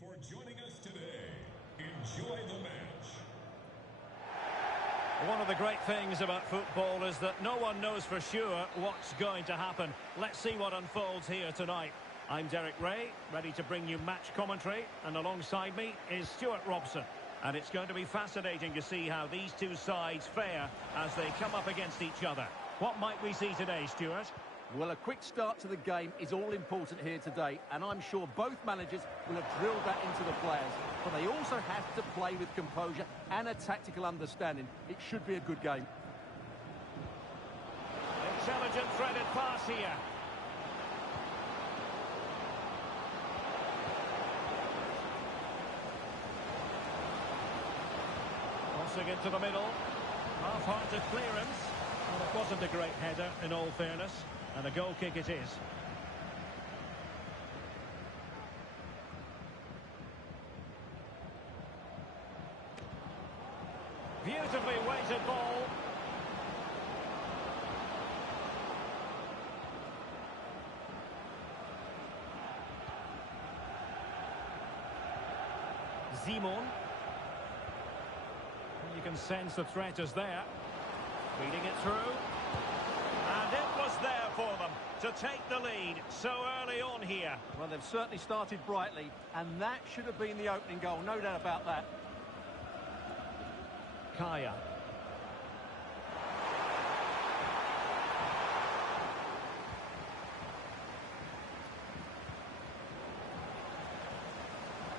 for joining us today. Enjoy the match. One of the great things about football is that no one knows for sure what's going to happen. Let's see what unfolds here tonight. I'm Derek Ray, ready to bring you match commentary, and alongside me is Stuart Robson. And it's going to be fascinating to see how these two sides fare as they come up against each other. What might we see today, Stuart? Well, a quick start to the game is all important here today, and I'm sure both managers will have drilled that into the players. But they also have to play with composure and a tactical understanding. It should be a good game. Intelligent threaded pass here. Crossing into the middle. Half-hearted clearance. Well, it wasn't a great header, in all fairness. And a goal kick it is. Beautifully weighted ball. Simon. You can sense the threat is there. Feeding it through. And it was there for them to take the lead so early on here. Well, they've certainly started brightly, and that should have been the opening goal, no doubt about that. Kaya.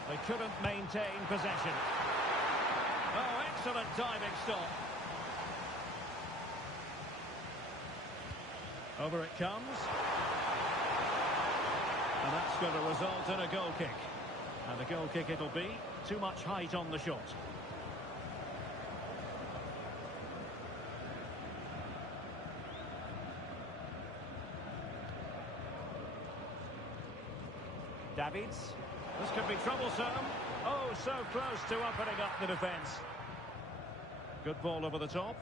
They couldn't maintain possession. Oh, excellent diving stop. Over it comes. And that's going to result in a goal kick. And a goal kick it'll be. Too much height on the shot. Davids. This could be troublesome. Oh, so close to opening up the defence. Good ball over the top.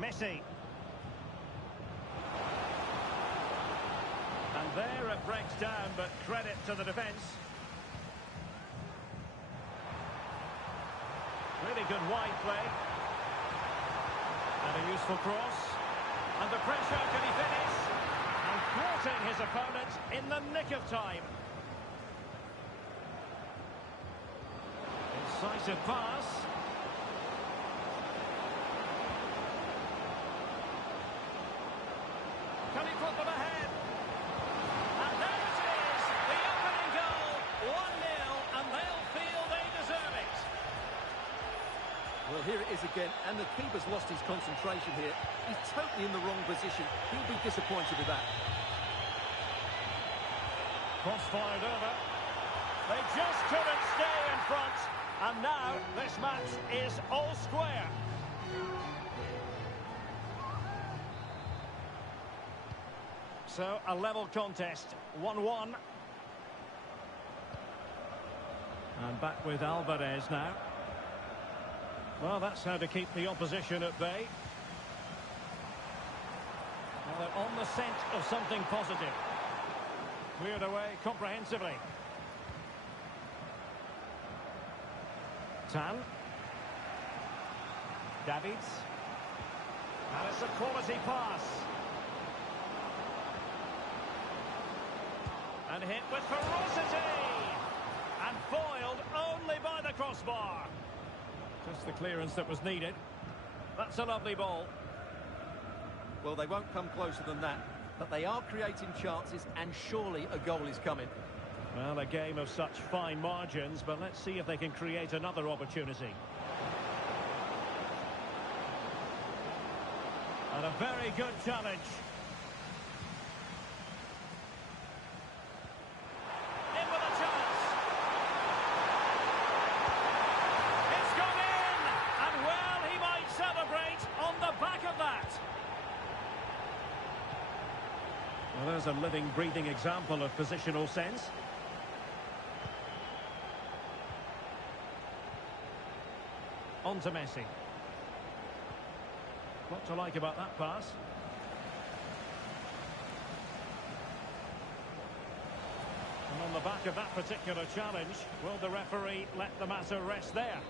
Messi. And there it breaks down, but credit to the defence. Really good wide play. And a useful cross. Under pressure, can he finish? And thwarting his opponent in the nick of time. Incisive pass. Can he put them ahead? And there it is, the opening goal, 1-0, and they'll feel they deserve it. Well, here it is again, and the keeper's lost his concentration here. He's totally in the wrong position. He'll be disappointed with that. Cross fired over. They just couldn't stay in front. And now this match is all square. So, a level contest, 1-1. And back with Alvarez now. Well, that's how to keep the opposition at bay. Well, they're on the scent of something positive. Cleared away comprehensively. Tan. Davids. And it's a quality pass. And hit with ferocity. And foiled only by the crossbar. Just the clearance that was needed. That's a lovely ball. Well, they won't come closer than that. But they are creating chances, and surely a goal is coming. Well, a game of such fine margins, but let's see if they can create another opportunity. And a very good challenge. In with a chance. It's gone in! And well, he might celebrate on the back of that. Well, there's a living, breathing example of positional sense. On to Messi. What to like about that pass? back of that particular challenge, will the referee let the matter rest there?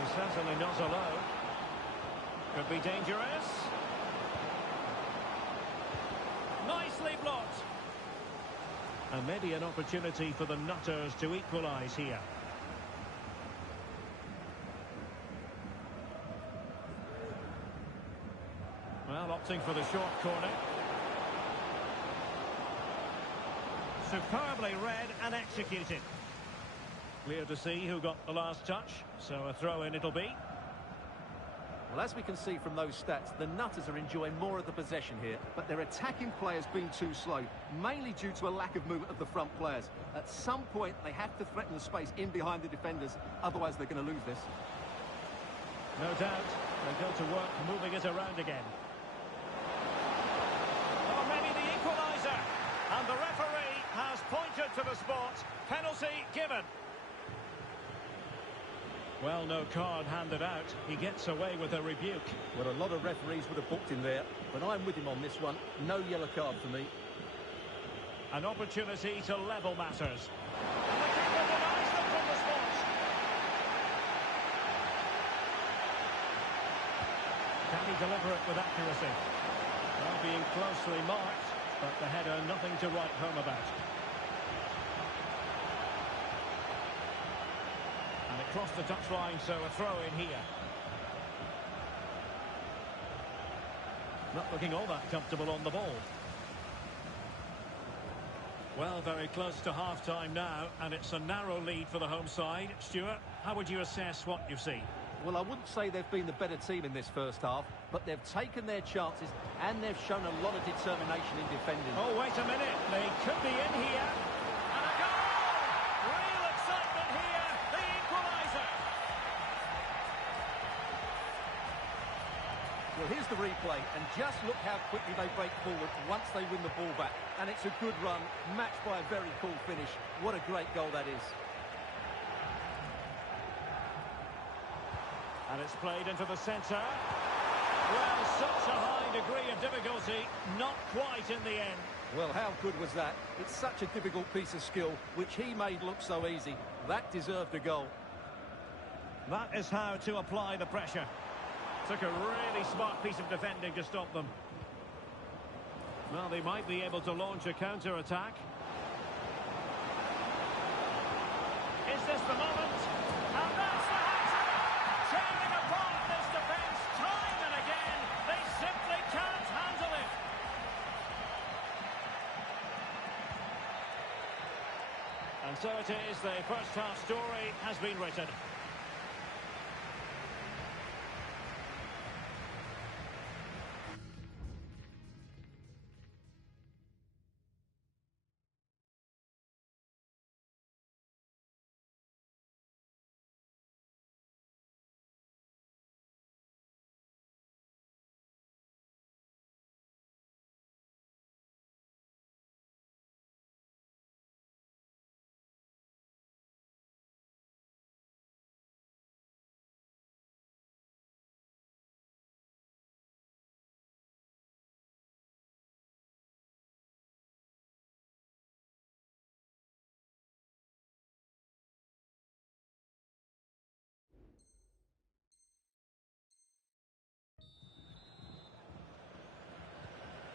He's certainly not alone. Could be dangerous. Nicely blocked. And maybe an opportunity for the Nutters to equalise here. Well, opting for the short corner. Superbly read and executed. Clear to see who got the last touch, so a throw-in it'll be. Well, as we can see from those stats, the Nutters are enjoying more of the possession here, but their attacking players being too slow, mainly due to a lack of movement of the front players. At some point, they have to threaten the space in behind the defenders, otherwise they're going to lose this. No doubt, they'll go to work moving it around again. Oh, maybe the equaliser. And the referee has pointed to the spot. Penalty given. Well, no card handed out. He gets away with a rebuke. Well, a lot of referees would have booked him there, but I'm with him on this one. No yellow card for me. An opportunity to level matters. And the keeper denies them from the spot. Can he deliver it with accuracy? Well, being closely marked, but the header nothing to write home about. And across the touchline, so a throw in here. Not looking all that comfortable on the ball. Well, very close to half-time now, and it's a narrow lead for the home side. Stuart, how would you assess what you've seen? Well, I wouldn't say they've been the better team in this first half, but they've taken their chances and they've shown a lot of determination in defending. Oh, wait a minute. They could be in here. And a goal! Real excitement here. The equaliser. Well, here's the replay, and just look how quickly they break forward once they win the ball back. And it's a good run, matched by a very cool finish. What a great goal that is. And it's played into the centre. Well, such a high degree of difficulty, not quite in the end. Well, how good was that? It's such a difficult piece of skill, which he made look so easy. That deserved a goal. That is how to apply the pressure. Took a really smart piece of defending to stop them. Well, they might be able to launch a counter-attack. Is this the moment? And that's the hat-trick! Tearing apart this defence time and again. They simply can't handle it. And so it is, the first half story has been written.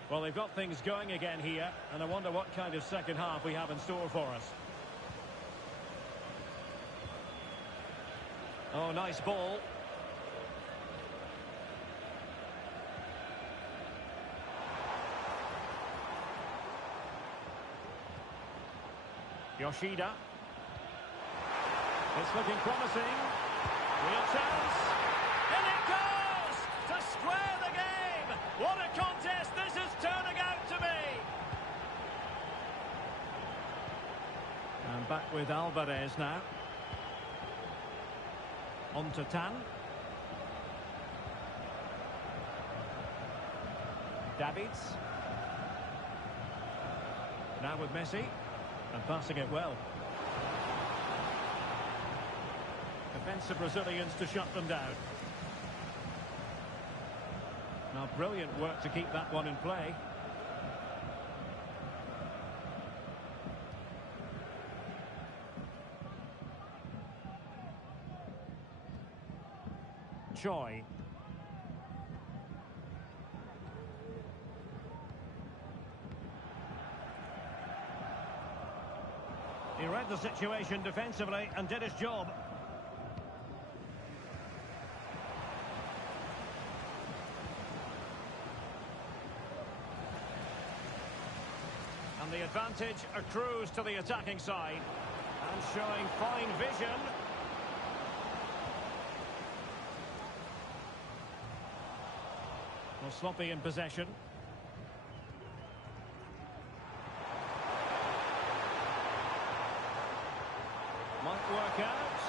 Well, they've got things going again here, and I wonder what kind of second half we have in store for us. Oh, nice ball. Yoshida. It's looking promising. Real chance. In it goes! To square the game! What a contest this is turning out to be! And back with Alvarez now. On to Tan. Davids. Now with Messi. And passing it well. Defensive Brazilians to shut them down. Now, brilliant work to keep that one in play. Choi. He read the situation defensively and did his job. And the advantage accrues to the attacking side. And showing fine vision. Well, sloppy in possession. Might work out.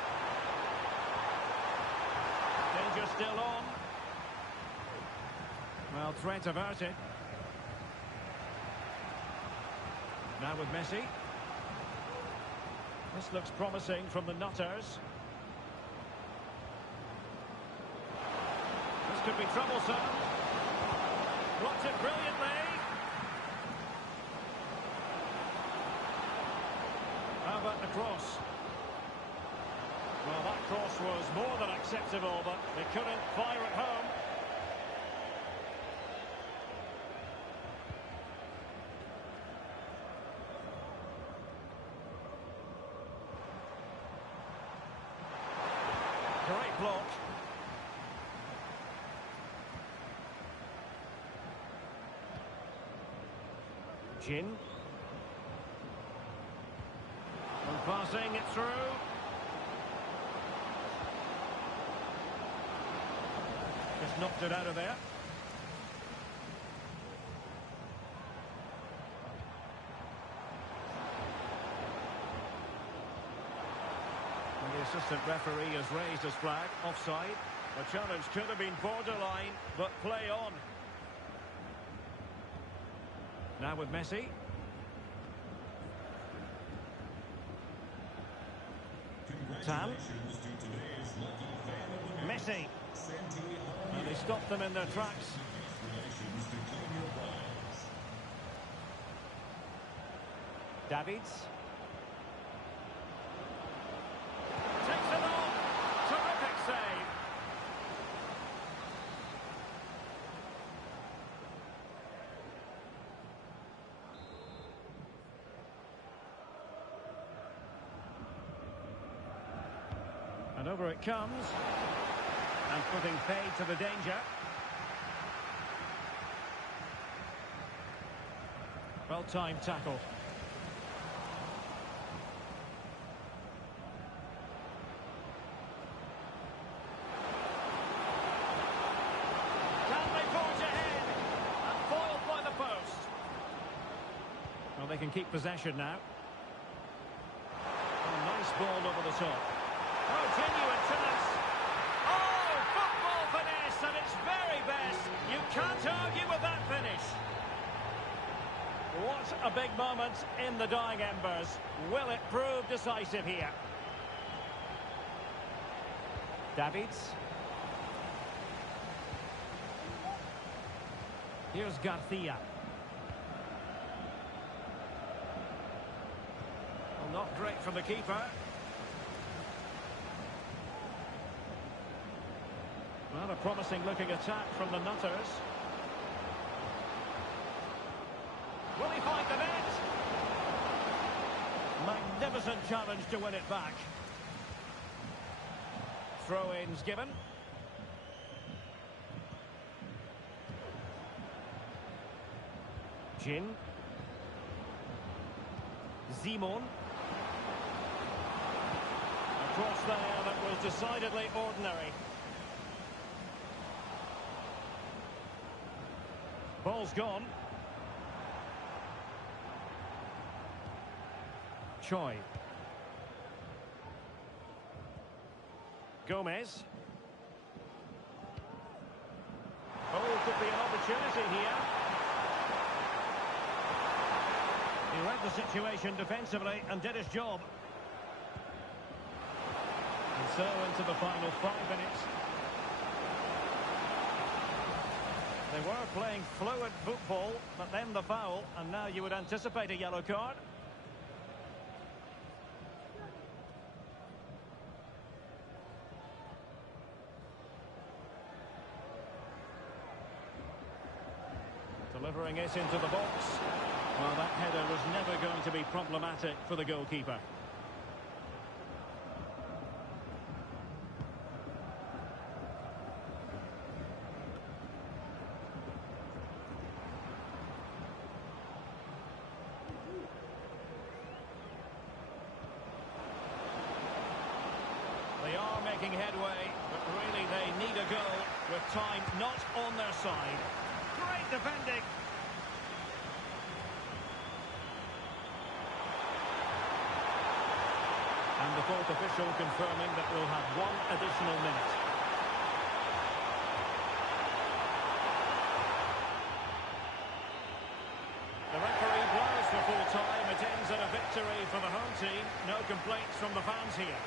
Danger still on. Well, threat averted. Now with Messi. This looks promising from the Nutters. This could be troublesome. Blocked it brilliantly. How about the cross? Well, that cross was more than acceptable, but they couldn't fire it home. Great block. Jin. And passing it through. Just knocked it out of there. And the assistant referee has raised his flag, offside. The challenge could have been borderline, but play on. Now with Messi. Tam. Messi. And they stopped them in their tracks. Davids. Takes it on. Terrific save. And over it comes. And putting paid to the danger. Well-timed tackle. Can they forge ahead? And foiled by the post. Well, they can keep possession now. A nice ball over the top. Oh, genuine chance. Oh, football finesse at its very best. You can't argue with that finish. What a big moment in the dying embers. Will it prove decisive here? Davids. Here's Garcia. Well, not great from the keeper. Well, a promising looking attack from the Nutters. Will he find the net? Magnificent challenge to win it back. Throw-ins given. Jin. Zimon. A cross there that was decidedly ordinary. Ball's gone. Choi. Gomez. Oh, could be an opportunity here. He read the situation defensively and did his job. And so into the final 5 minutes. They They were playing fluid football, but then the foul, and now you would anticipate a yellow card. Delivering it into the box. Well, that header was never going to be problematic for the goalkeeper. They are making headway, but really they need a goal with time not on their side. Great defending. And the fourth official confirming that we'll have one additional minute. The referee blows for full time. It ends at a victory for the home team. No complaints from the fans here.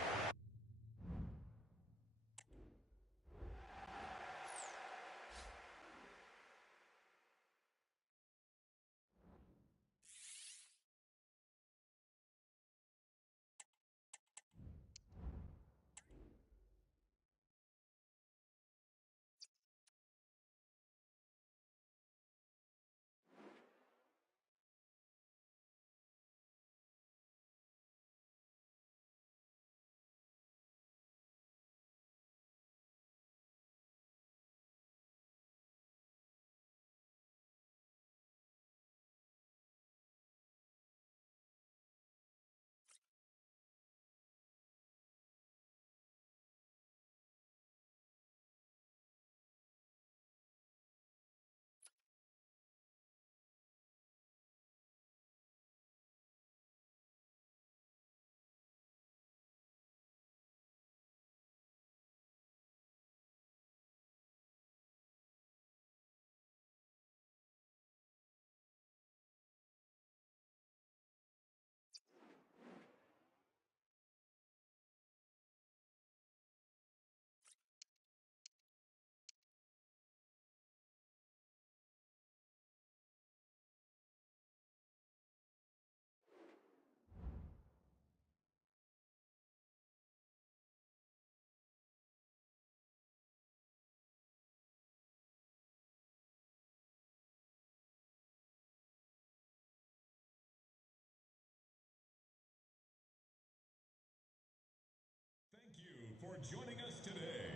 Thank you for joining us today.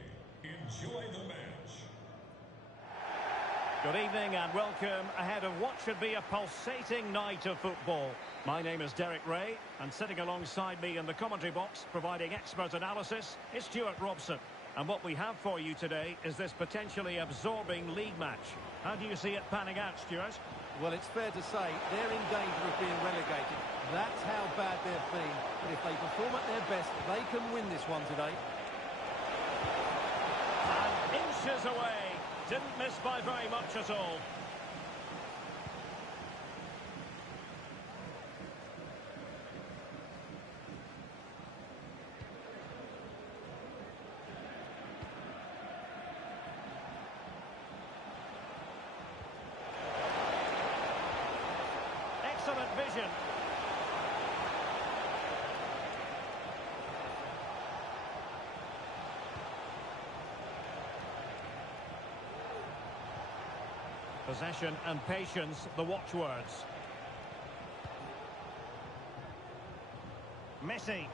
Enjoy the match. Good evening and welcome ahead of what should be a pulsating night of football. My name is Derek Ray, and sitting alongside me in the commentary box, providing expert analysis, is Stuart Robson. And what we have for you today is this potentially absorbing league match. How do you see it panning out, Stuart? Well, it's fair to say they're in danger of being relegated. That's how bad they've been. But if they perform at their best, they can win this one today. And inches away. Didn't miss by very much at all. Excellent vision. Possession and patience, the watchwords. Messi.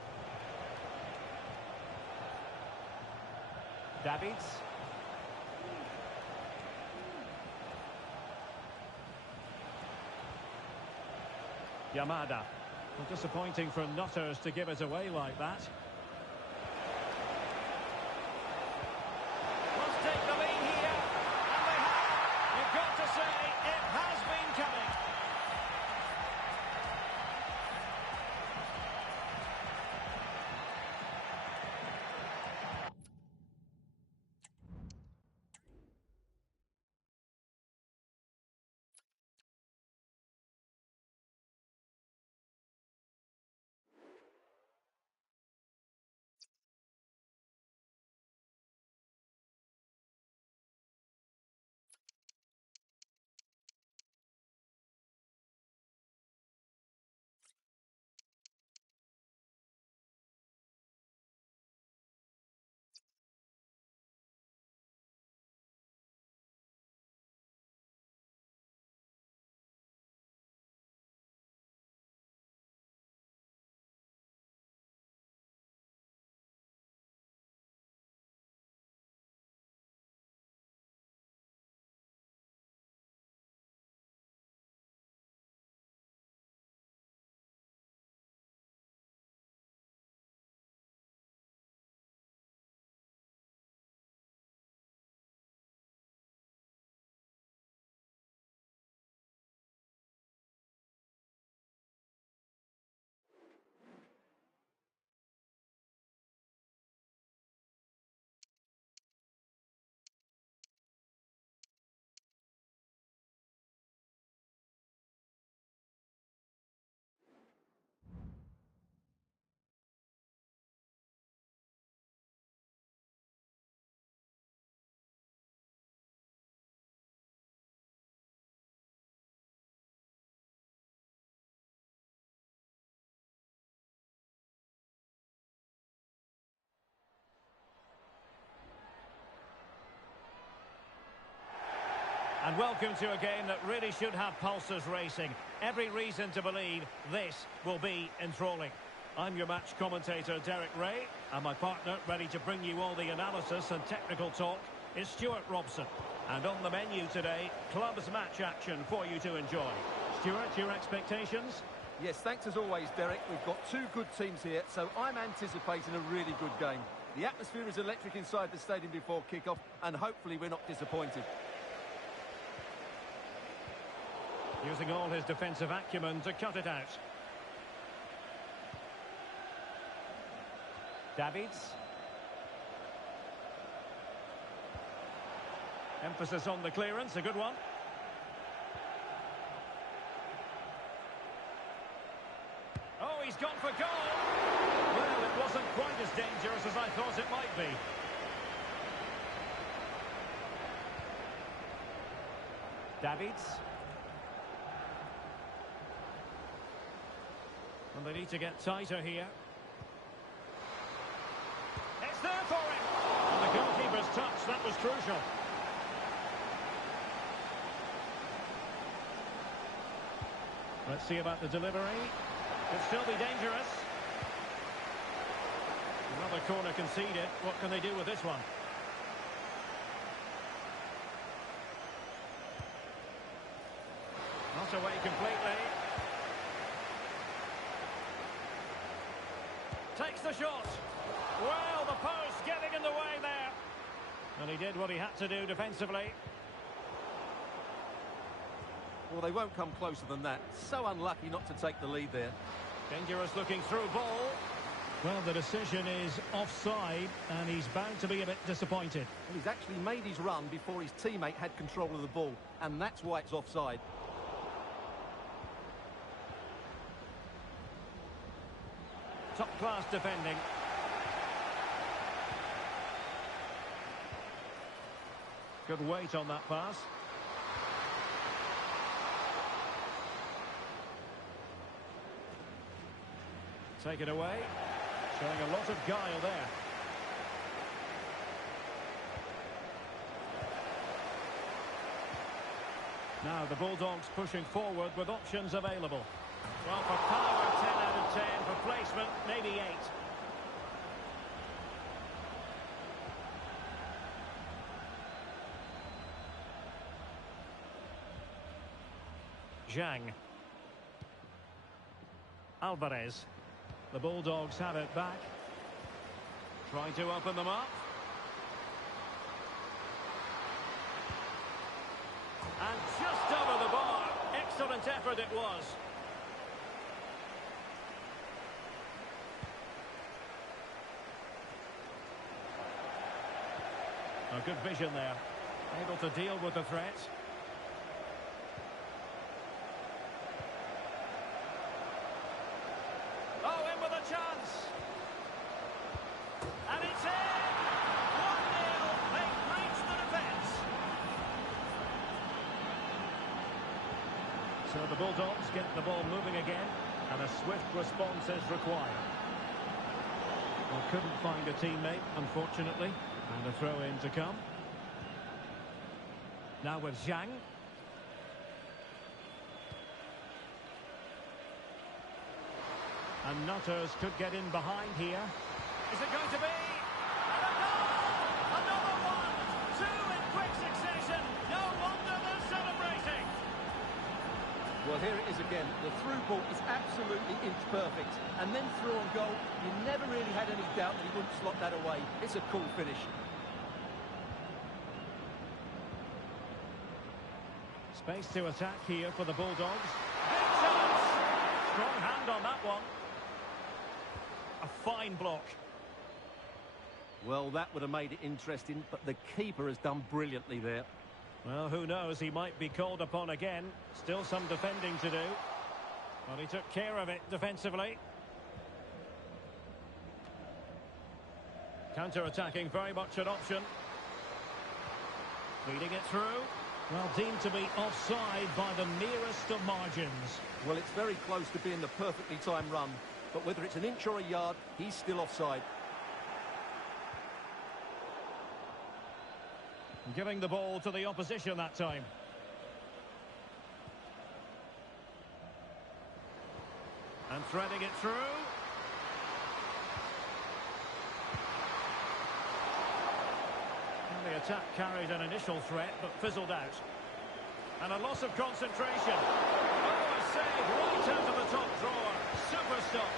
Davids. Yamada. Well, disappointing for Nutters to give it away like that. And welcome to a game that really should have pulses racing. Every reason to believe this will be enthralling. I'm your match commentator, Derek Ray, and my partner, ready to bring you all the analysis and technical talk, is Stuart Robson. And on the menu today, clubs match action for you to enjoy. Stuart, your expectations? Yes, thanks as always, Derek. We've got two good teams here, so I'm anticipating a really good game. The atmosphere is electric inside the stadium before kick-off, and hopefully we're not disappointed. Using all his defensive acumen to cut it out. Davids. Emphasis on the clearance, a good one. Oh, he's gone for goal! Well, it wasn't quite as dangerous as I thought it might be. Davids. And they need to get tighter here. It's there for him! And the goalkeeper's touch, that was crucial. Let's see about the delivery. Could still be dangerous. Another corner conceded. What can they do with this one? Not away completely. Takes the shot. Well, the post getting in the way there. And he did what he had to do defensively. Well, they won't come closer than that. So unlucky not to take the lead there. Dangerous looking through ball. Well, the decision is offside, and he's bound to be a bit disappointed. Well, he's actually made his run before his teammate had control of the ball, and that's why it's offside. Top-class defending. Good weight on that pass. Take it away. Showing a lot of guile there. Now the Bulldogs pushing forward with options available. Well, for power, 10 out of 10. For placement, maybe 8. Zhang. Alvarez. The Bulldogs have it back. Trying to open them up. And just over the bar. Excellent effort it was. A good vision there. Able to deal with the threat. Oh, in with a chance. And it's in! 1-0. They've breached the defence. So the Bulldogs get the ball moving again, and a swift response is required. Well, couldn't find a teammate, unfortunately. And a throw-in to come. Now with Zhang. And Nutters could get in behind here. Is it going to be? And a goal! Another one! 2 in quick succession. No wonder they're celebrating. Well, here it is again. The through ball is absolutely inch perfect. And then through on goal, you never really had any doubt that he wouldn't slot that away. It's a cool finish. Space to attack here for the Bulldogs. Big chance! Strong hand on that one. A fine block. Well, that would have made it interesting, but the keeper has done brilliantly there. Well, who knows? He might be called upon again. Still some defending to do. But he took care of it defensively. Counter-attacking, very much an option. Feeding it through. Well, deemed to be offside by the nearest of margins. Well, it's very close to being the perfectly timed run. But whether it's an inch or a yard, he's still offside. Giving the ball to the opposition that time. Threading it through. And the attack carried an initial threat, but fizzled out. And a loss of concentration. Oh, a save right out of the top drawer. Super stop.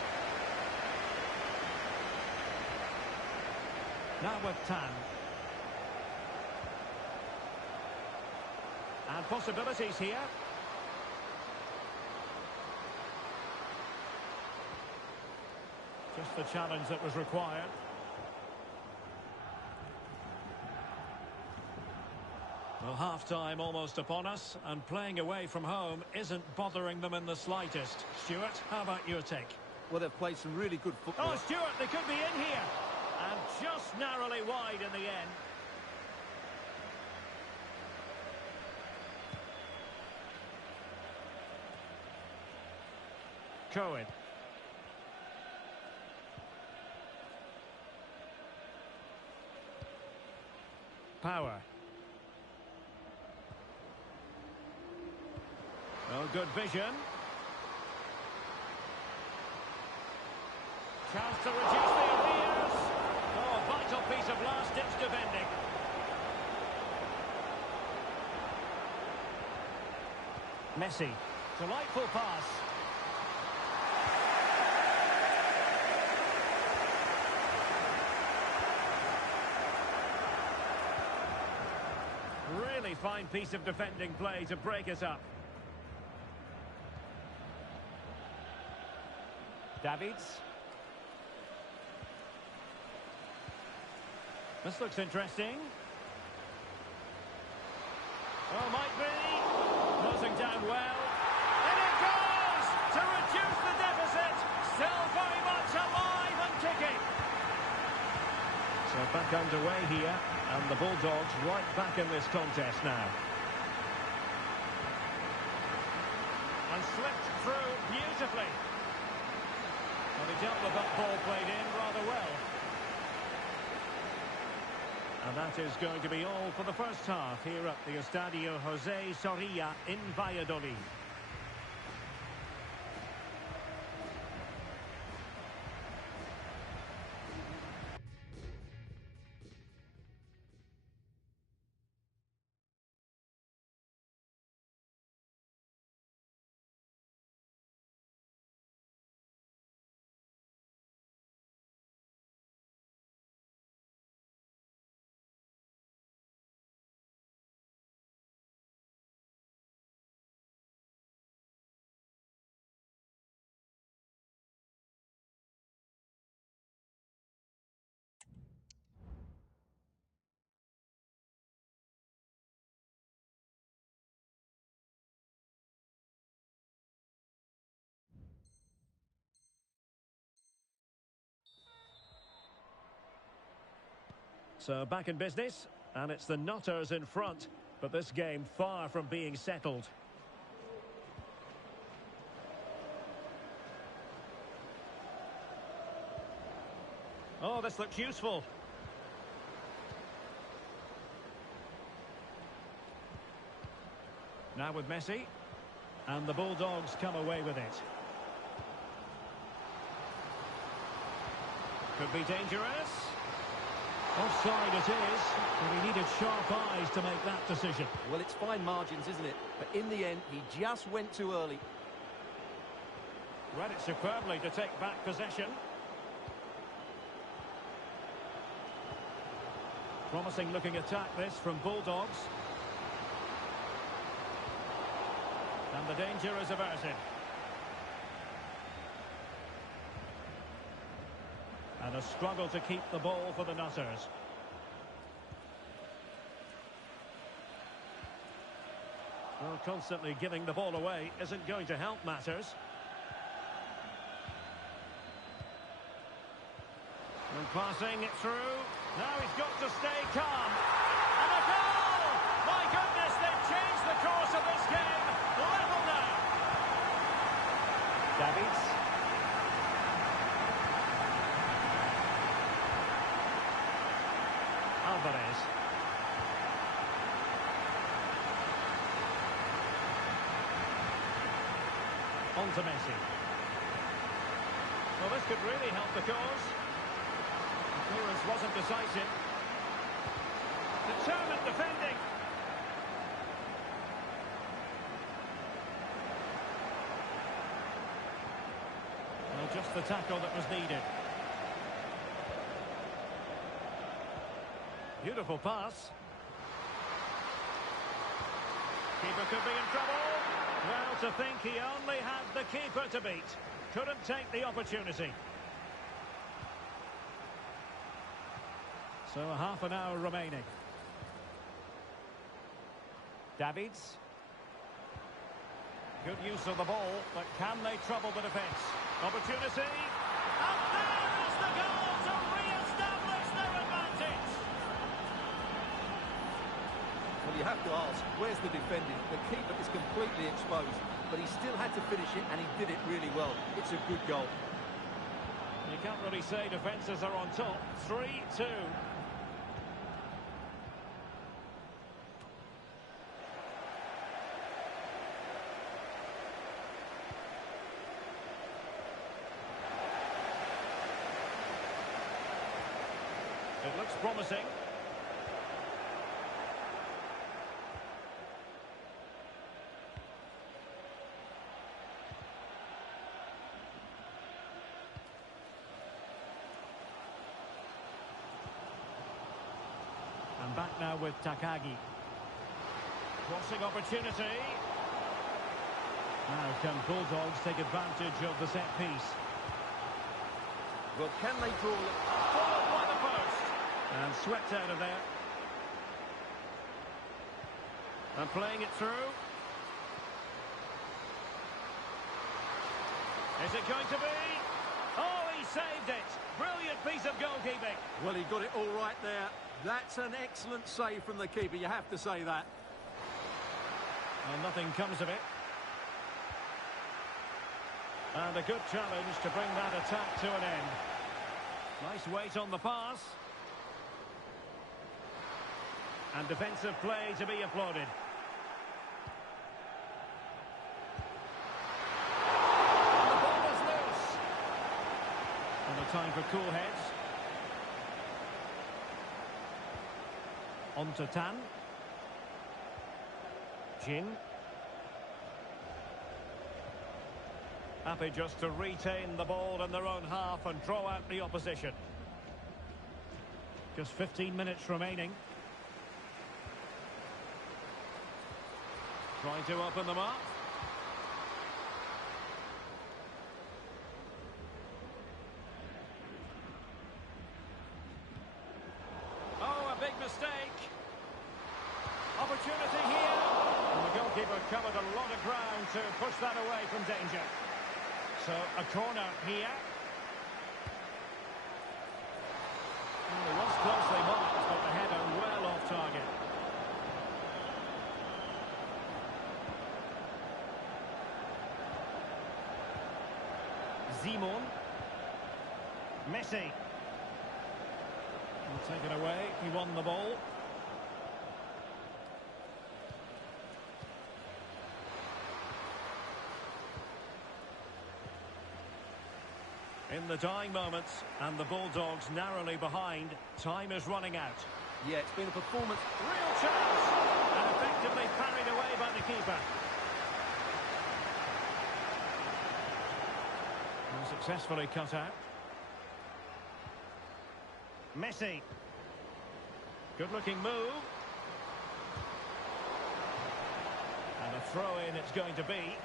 Now with Tan. And possibilities here. Just the challenge that was required. Well, half-time almost upon us, and playing away from home isn't bothering them in the slightest. Stuart, how about your take? Well, they've played some really good football. Oh, Stuart, they could be in here. And just narrowly wide in the end. Cohen. Power. Oh, good vision. Chance to reduce the arrears. Oh, vital piece of last-ditch defending. Messi. Delightful pass. Really fine piece of defending play to break it up. Davids. This looks interesting. Oh, might be. Closing down well. And it goes to reduce the deficit. Still very much alive and kicking. So back underway here. And the Bulldogs right back in this contest now. And slipped through beautifully. Well, he dealt with that ball played in rather well. And that is going to be all for the first half here at the Estadio José Zorrilla in Valladolid. So back in business, and it's the Nutters in front, but this game far from being settled. Oh, this looks useful. Now with Messi, and the Bulldogs come away with it. Could be dangerous. Offside it is, but he needed sharp eyes to make that decision. Well, it's fine margins, isn't it? But in the end, he just went too early. Read it superbly to take back possession. Promising looking attack this from Bulldogs. And the danger is averted. And a struggle to keep the ball for the Nutters. Well, constantly giving the ball away isn't going to help matters. And passing it through. Now he's got to stay calm. And a goal! My goodness, they've changed the course of this game. Level now. Davids. Alvarez. On to Messi. Well, this could really help the cause. The clearance wasn't decisive. Determined defending. Well, just the tackle that was needed. Beautiful pass. Keeper could be in trouble. Well, to think he only had the keeper to beat. Couldn't take the opportunity. So a half an hour remaining. Davids. Good use of the ball, but can they trouble the defence? Opportunity. And there is the goal to re-establish their advantage. Well, you have to ask, where's the defending? The keeper is completely exposed, but he still had to finish it, and he did it really well. It's a good goal. You can't really say defences are on top. 3-2. It looks promising. And back now with Takagi. Crossing opportunity. Now can Bulldogs take advantage of the set piece? Well, can they draw it? Followed by the post. And swept out of there. And playing it through. Is it going to be? Oh, he saved it. Brilliant piece of goalkeeping. Well, he got it all right there. That's an excellent save from the keeper, you have to say that. Well, nothing comes of it. And a good challenge to bring that attack to an end. Nice weight on the pass. And defensive play to be applauded. And the ball was loose. And a time for cool heads. On to Tan. Jin. Happy just to retain the ball in their own half and draw out the opposition. Just 15 minutes remaining. Trying to open them up. Oh, a big mistake. Opportunity here. And the goalkeeper covered a lot of ground to push that away from danger. So a corner here. Well, it was closely marked, but the header well off target. Simon. Messi. Will take it away. He won the ball. In the dying moments, and the Bulldogs narrowly behind. Time is running out. Yeah, it's been a performance. Real chance! And effectively parried away by the keeper. And successfully cut out. Messi. Good-looking move. And a throw-in it's going to be.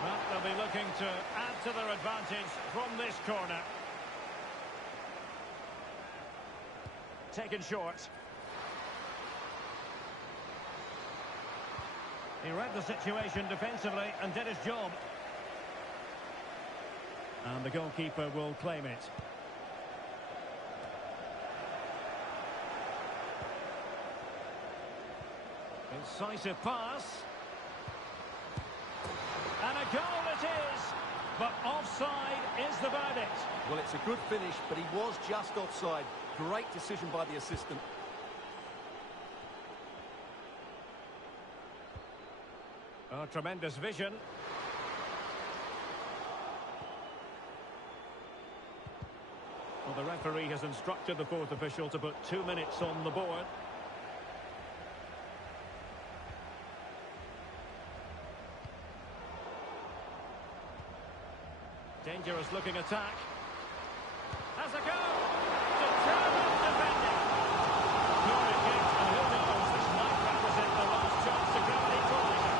Well, they'll be looking to add to their advantage from this corner. Taken short. He read the situation defensively and did his job. And the goalkeeper will claim it. Incisive pass. And a goal it is, but offside is the verdict. Well, it It's a good finish, but he was just offside. Great decision by the assistant. Oh, tremendous vision. Well, the referee has instructed the fourth official to put 2 minutes on the board. Dangerous looking attack. Has a go! Determined defending. Corner kick, and who knows, this might represent the last chance to grab an equaliser.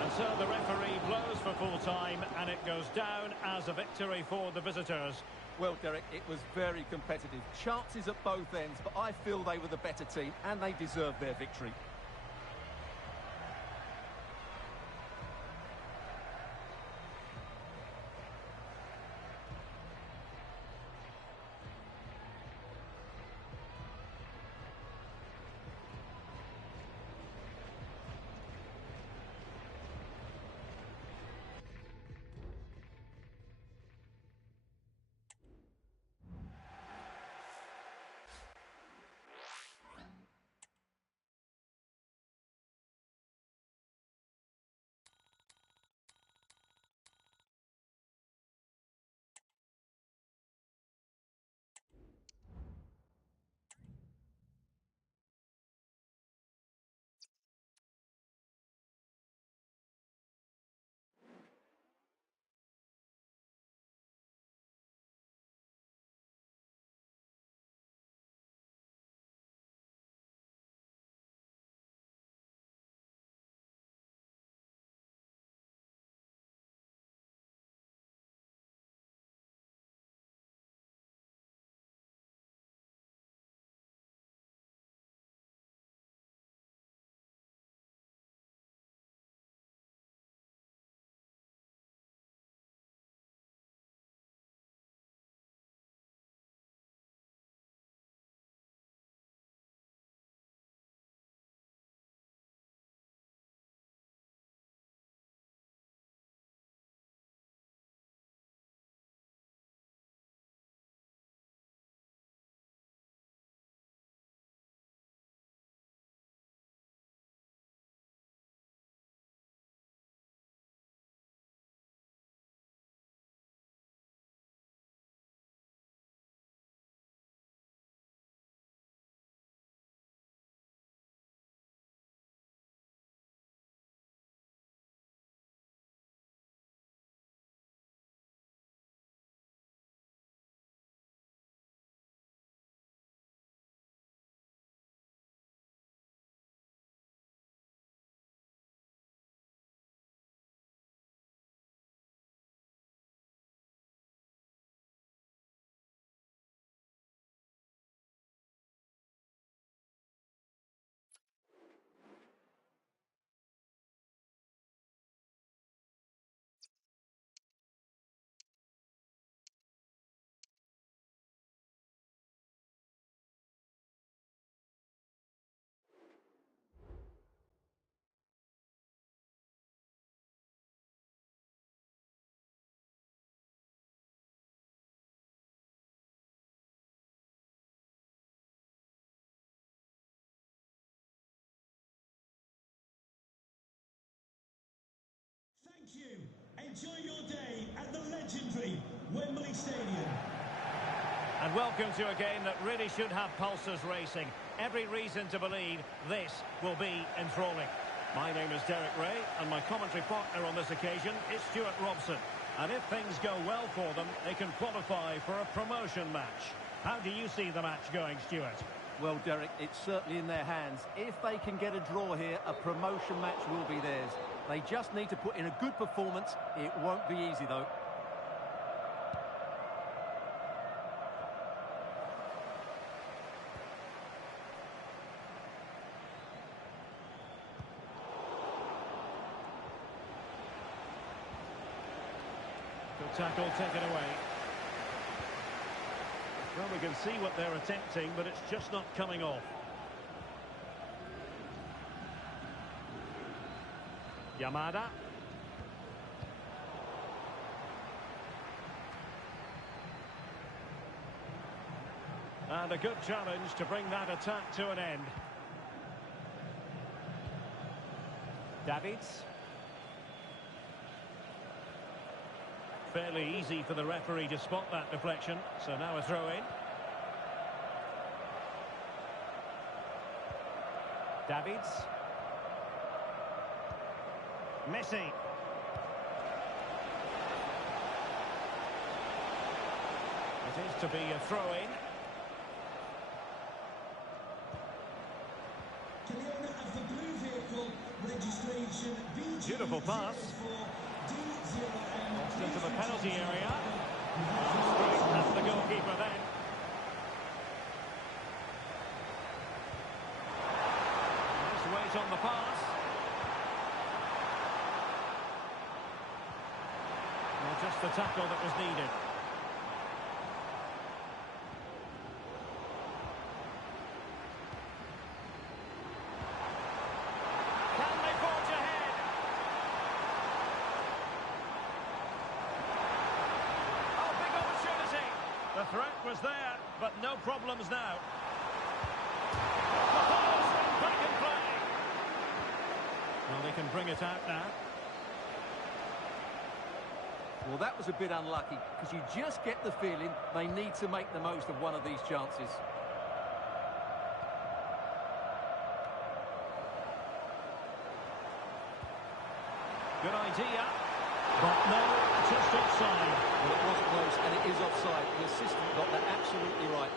And so the referee blows for full time, and it goes down as a victory for the visitors. Well, Derek, it was very competitive. Chances at both ends, but I feel they were the better team, and they deserved their victory. Thank you. Enjoy your day at the legendary Wembley Stadium. And welcome to a game that really should have pulses racing. Every reason to believe this will be enthralling. My name is Derek Ray, and my commentary partner on this occasion is Stuart Robson. And if things go well for them, they can qualify for a promotion match. How do you see the match going, Stuart? Well, Derek, it's certainly in their hands. If they can get a draw here, a promotion match will be theirs. They just need to put in a good performance. It won't be easy, though. Good tackle taken away. Well, we can see what they're attempting, but it's just not coming off. Yamada. And a good challenge to bring that attack to an end. Davids. Fairly easy for the referee to spot that deflection. So now a throw-in. Davids. Messi. It is to be a throw-in. Beautiful pass. Lost into the penalty area. Straight at the goalkeeper then. Nice weight on the pass. Well, just the tackle that was needed. The threat was there, but no problems now. The ball's back in play. Well, they can bring it out now. Well, that was a bit unlucky, because you just get the feeling they need to make the most of one of these chances. Good idea. But no, just offside. Well, it was close, and it is offside. The assistant got that absolutely right.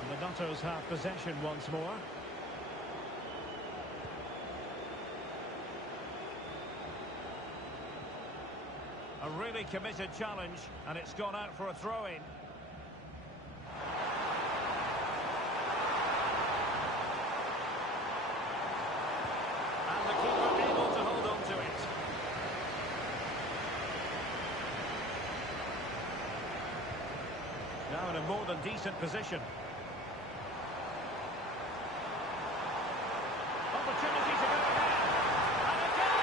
And the Nutters have possession once more. A really committed challenge, and it's gone out for a throw-in. Now in a more than decent position. Opportunity to go ahead. And a goal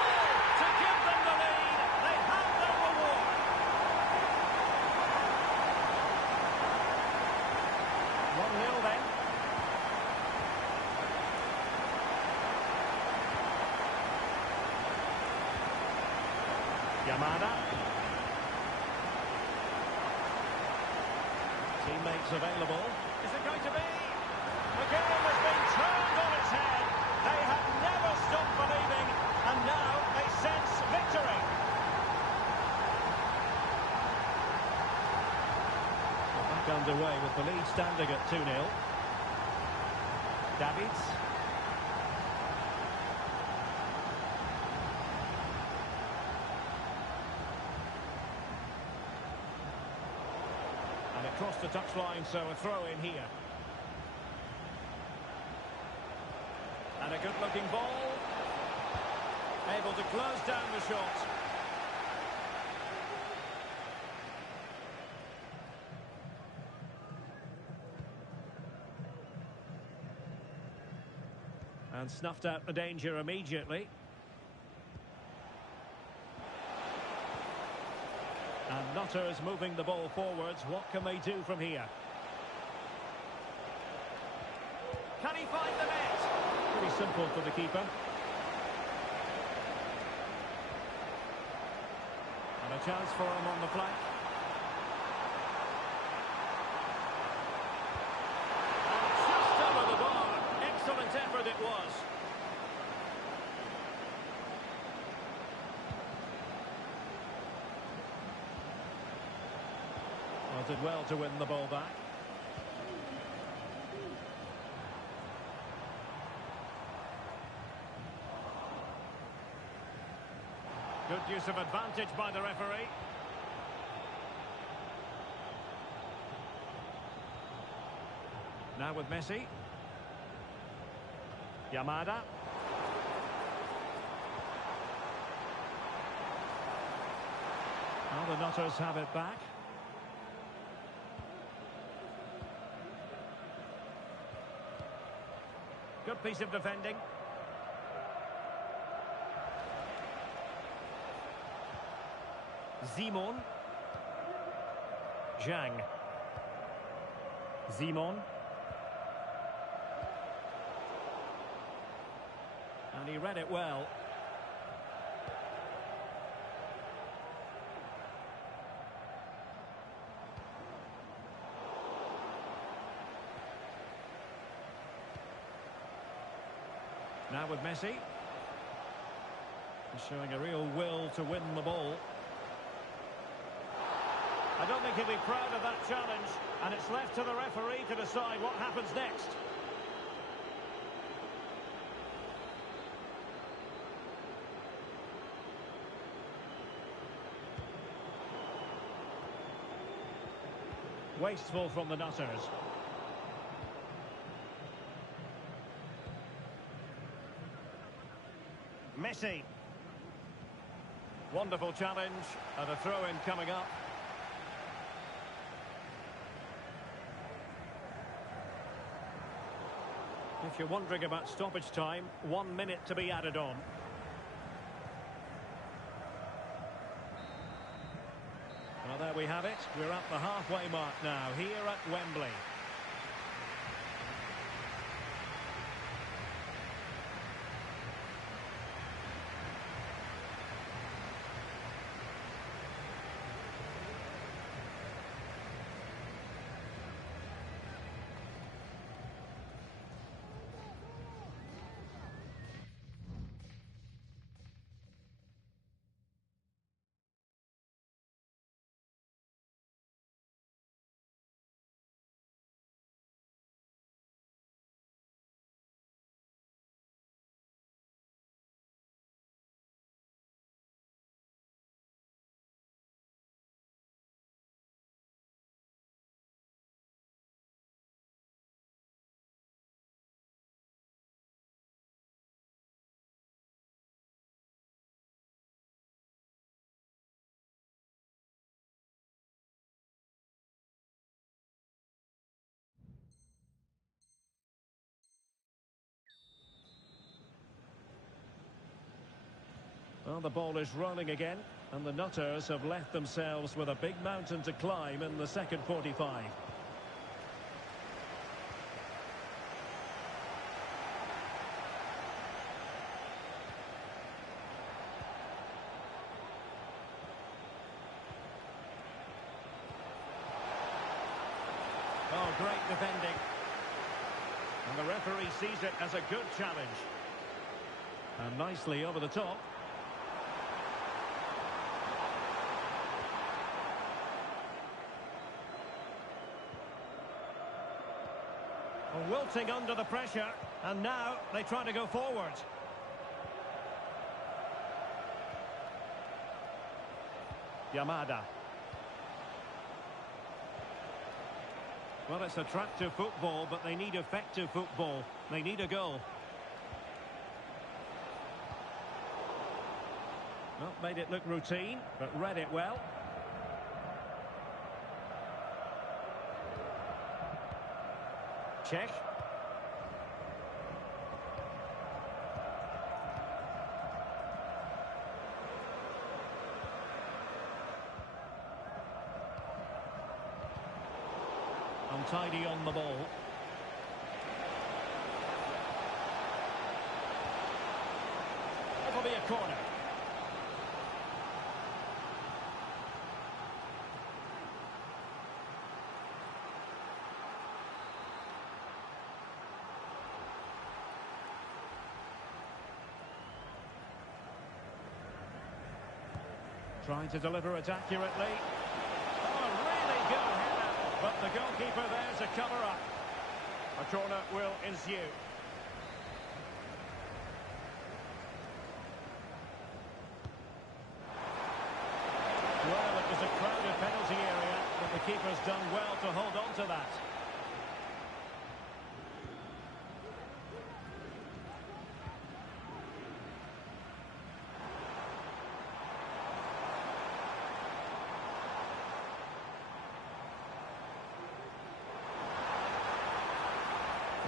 to give them the lead. They have their reward. 1-0 then. Yamada. Teammates available. Is it going to be? The game has been turned on its head. They have never stopped believing, and now they sense victory. We're back underway with the lead standing at 2-0. Davids. And across the touchline, so a throw in here. And a good-looking ball. Able to close down the shot. And snuffed out the danger immediately. And Nutters moving the ball forwards. What can they do from here? Can he find the net? Pretty simple for the keeper. And a chance for him on the flank. And just over the bar. Excellent effort it was. Well, did well to win the ball back. Good use of advantage by the referee. Now with Messi. Yamada. Now the Nutters have it back. Good piece of defending. Simon. Zhang. Zimon. And he read it well. Now with Messi. He's showing a real will to win the ball. I don't think he'll be proud of that challenge, and it's left to the referee to decide what happens next. Wasteful from the Nutters. Messi. Wonderful challenge, and a throw-in coming up. If you're wondering about stoppage time, 1 minute to be added on. Well, there we have it. We're at the halfway mark now, here at Wembley. Well, the ball is rolling again, and the Nutters have left themselves with a big mountain to climb in the second 45. Oh, great defending. And the referee sees it as a good challenge. And nicely over the top. Wilting under the pressure, and now they try to go forward. Yamada. Well, it's attractive football, but they need effective football. They need a goal. Well, made it look routine, but read it well. Check. Untidy on the ball. It'll be a corner. Trying to deliver it accurately. Oh, really good header. But the goalkeeper there's a cover-up. A corner will ensue. Well, it was a crowded penalty area, but the keeper's done well to hold on to that.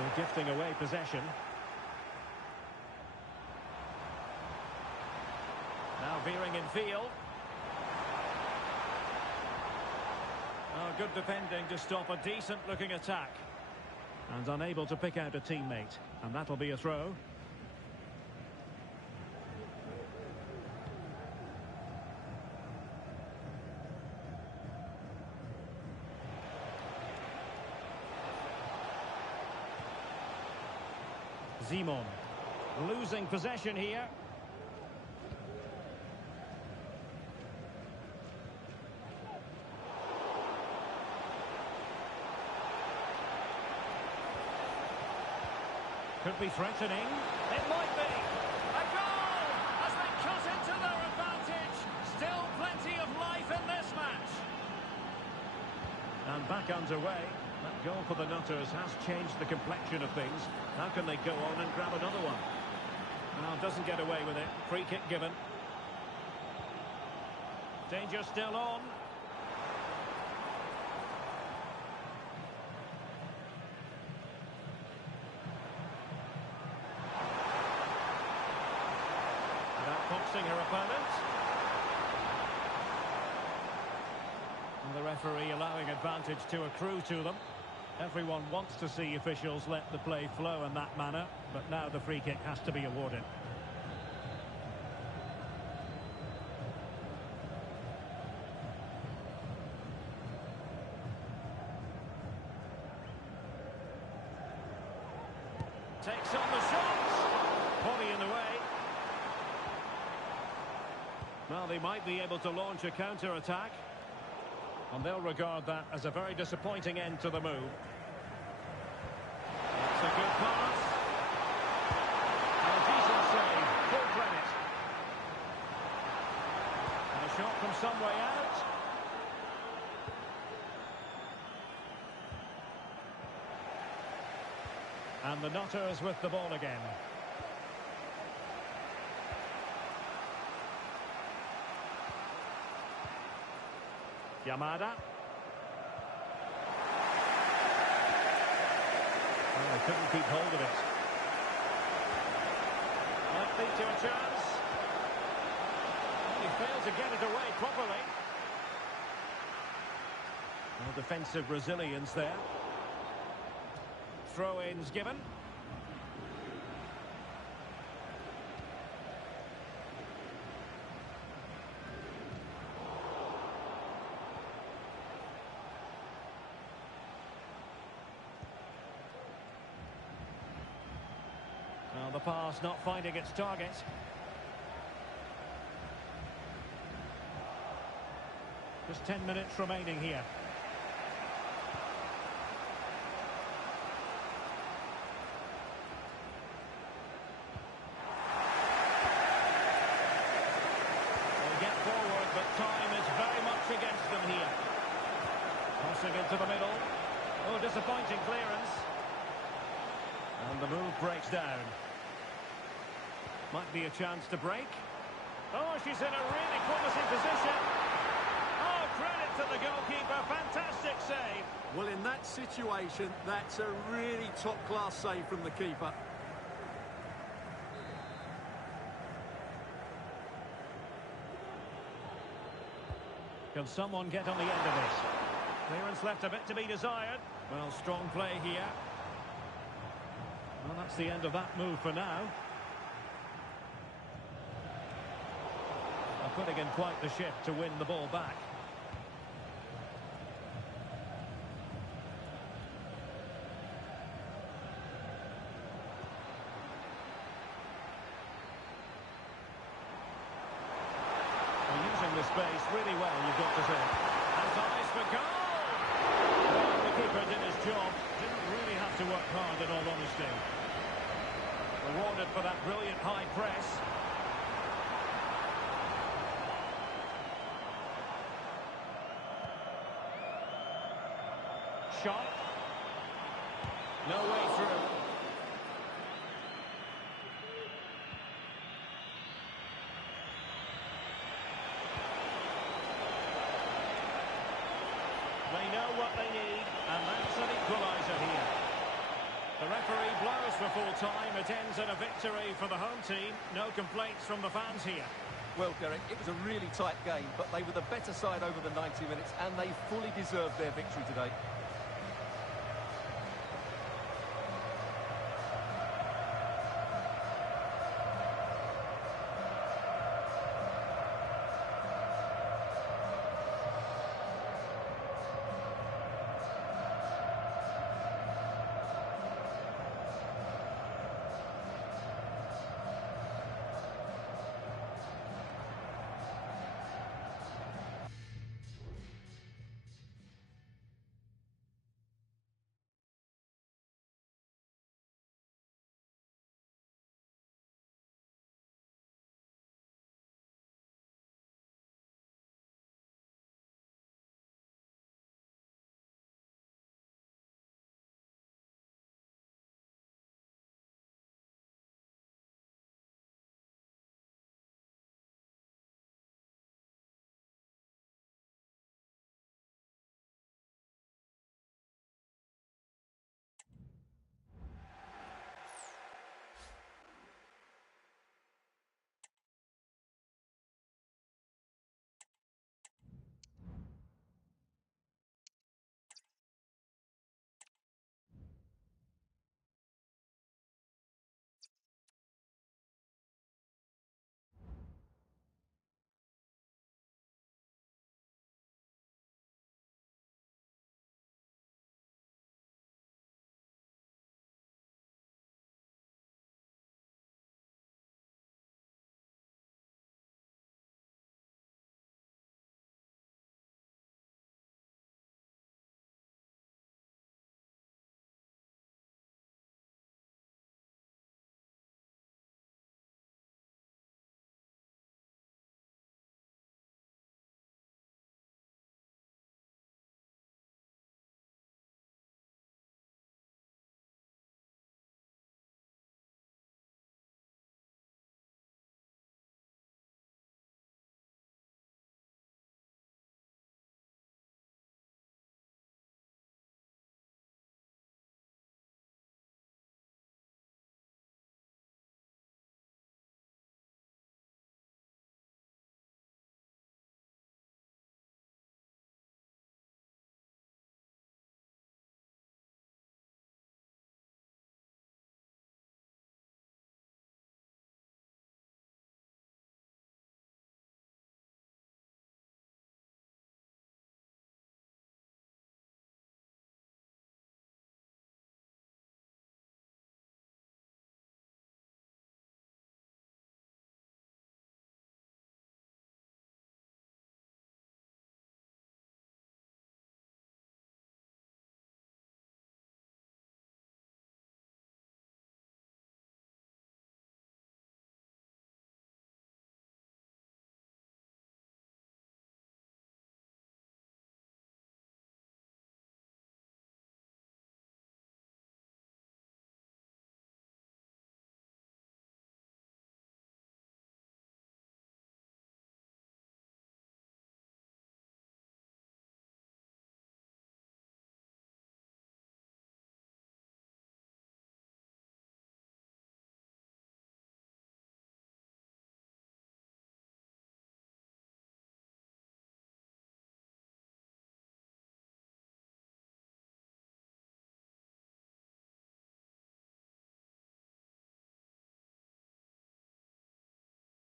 They're gifting away possession. Now veering in field. Oh, good defending to stop a decent-looking attack. And unable to pick out a teammate. And that'll be a throw. Simon. Losing possession here. Could be threatening. It might be. A goal as they cut into their advantage. Still plenty of life in this match. And back underway. That goal for the Nutters has changed the complexion of things. How can they go on and grab another one? Well, doesn't get away with it. Free kick given. Danger still on. Boxing her opponent. And the referee allowing advantage to accrue to them. Everyone wants to see officials let the play flow in that manner, but now the free kick has to be awarded. Takes on the shot. Body in the way. Well, they might be able to launch a counter-attack. And they'll regard that as a very disappointing end to the move. That's a good pass. And a decent save. Full credit. And a shot from some way out. And the Nutters with the ball again. Yamada. Well, they couldn't keep hold of it. Might lead to a chance. Well, he failed to get it away properly. Well, defensive resilience there. Throw-ins given. Well, the pass not finding its target. Just 10 minutes remaining here. They get forward, but time is very much against them here. Crossing into the middle. Oh, disappointing clearance. And the move breaks down. Might be a chance to break. Oh, she's in a really promising position. Oh, credit to the goalkeeper. Fantastic save. Well, in that situation, that's a really top-class save from the keeper. Can someone get on the end of this? Clearance left a bit to be desired. Well, strong play here. Well, that's the end of that move for now. They're putting in quite the shift to win the ball back. They're using the space really well, you've got to say. And eyes for goal! Well, the keeper did his job. Didn't really have to work hard, in all honesty. Rewarded for that brilliant high press. Shot. No way through. They know what they need, and that's an equaliser here. The referee blows for full time. It ends in a victory for the home team. No complaints from the fans here. Well, Derek, it was a really tight game, but they were the better side over the 90 minutes, and they fully deserved their victory today.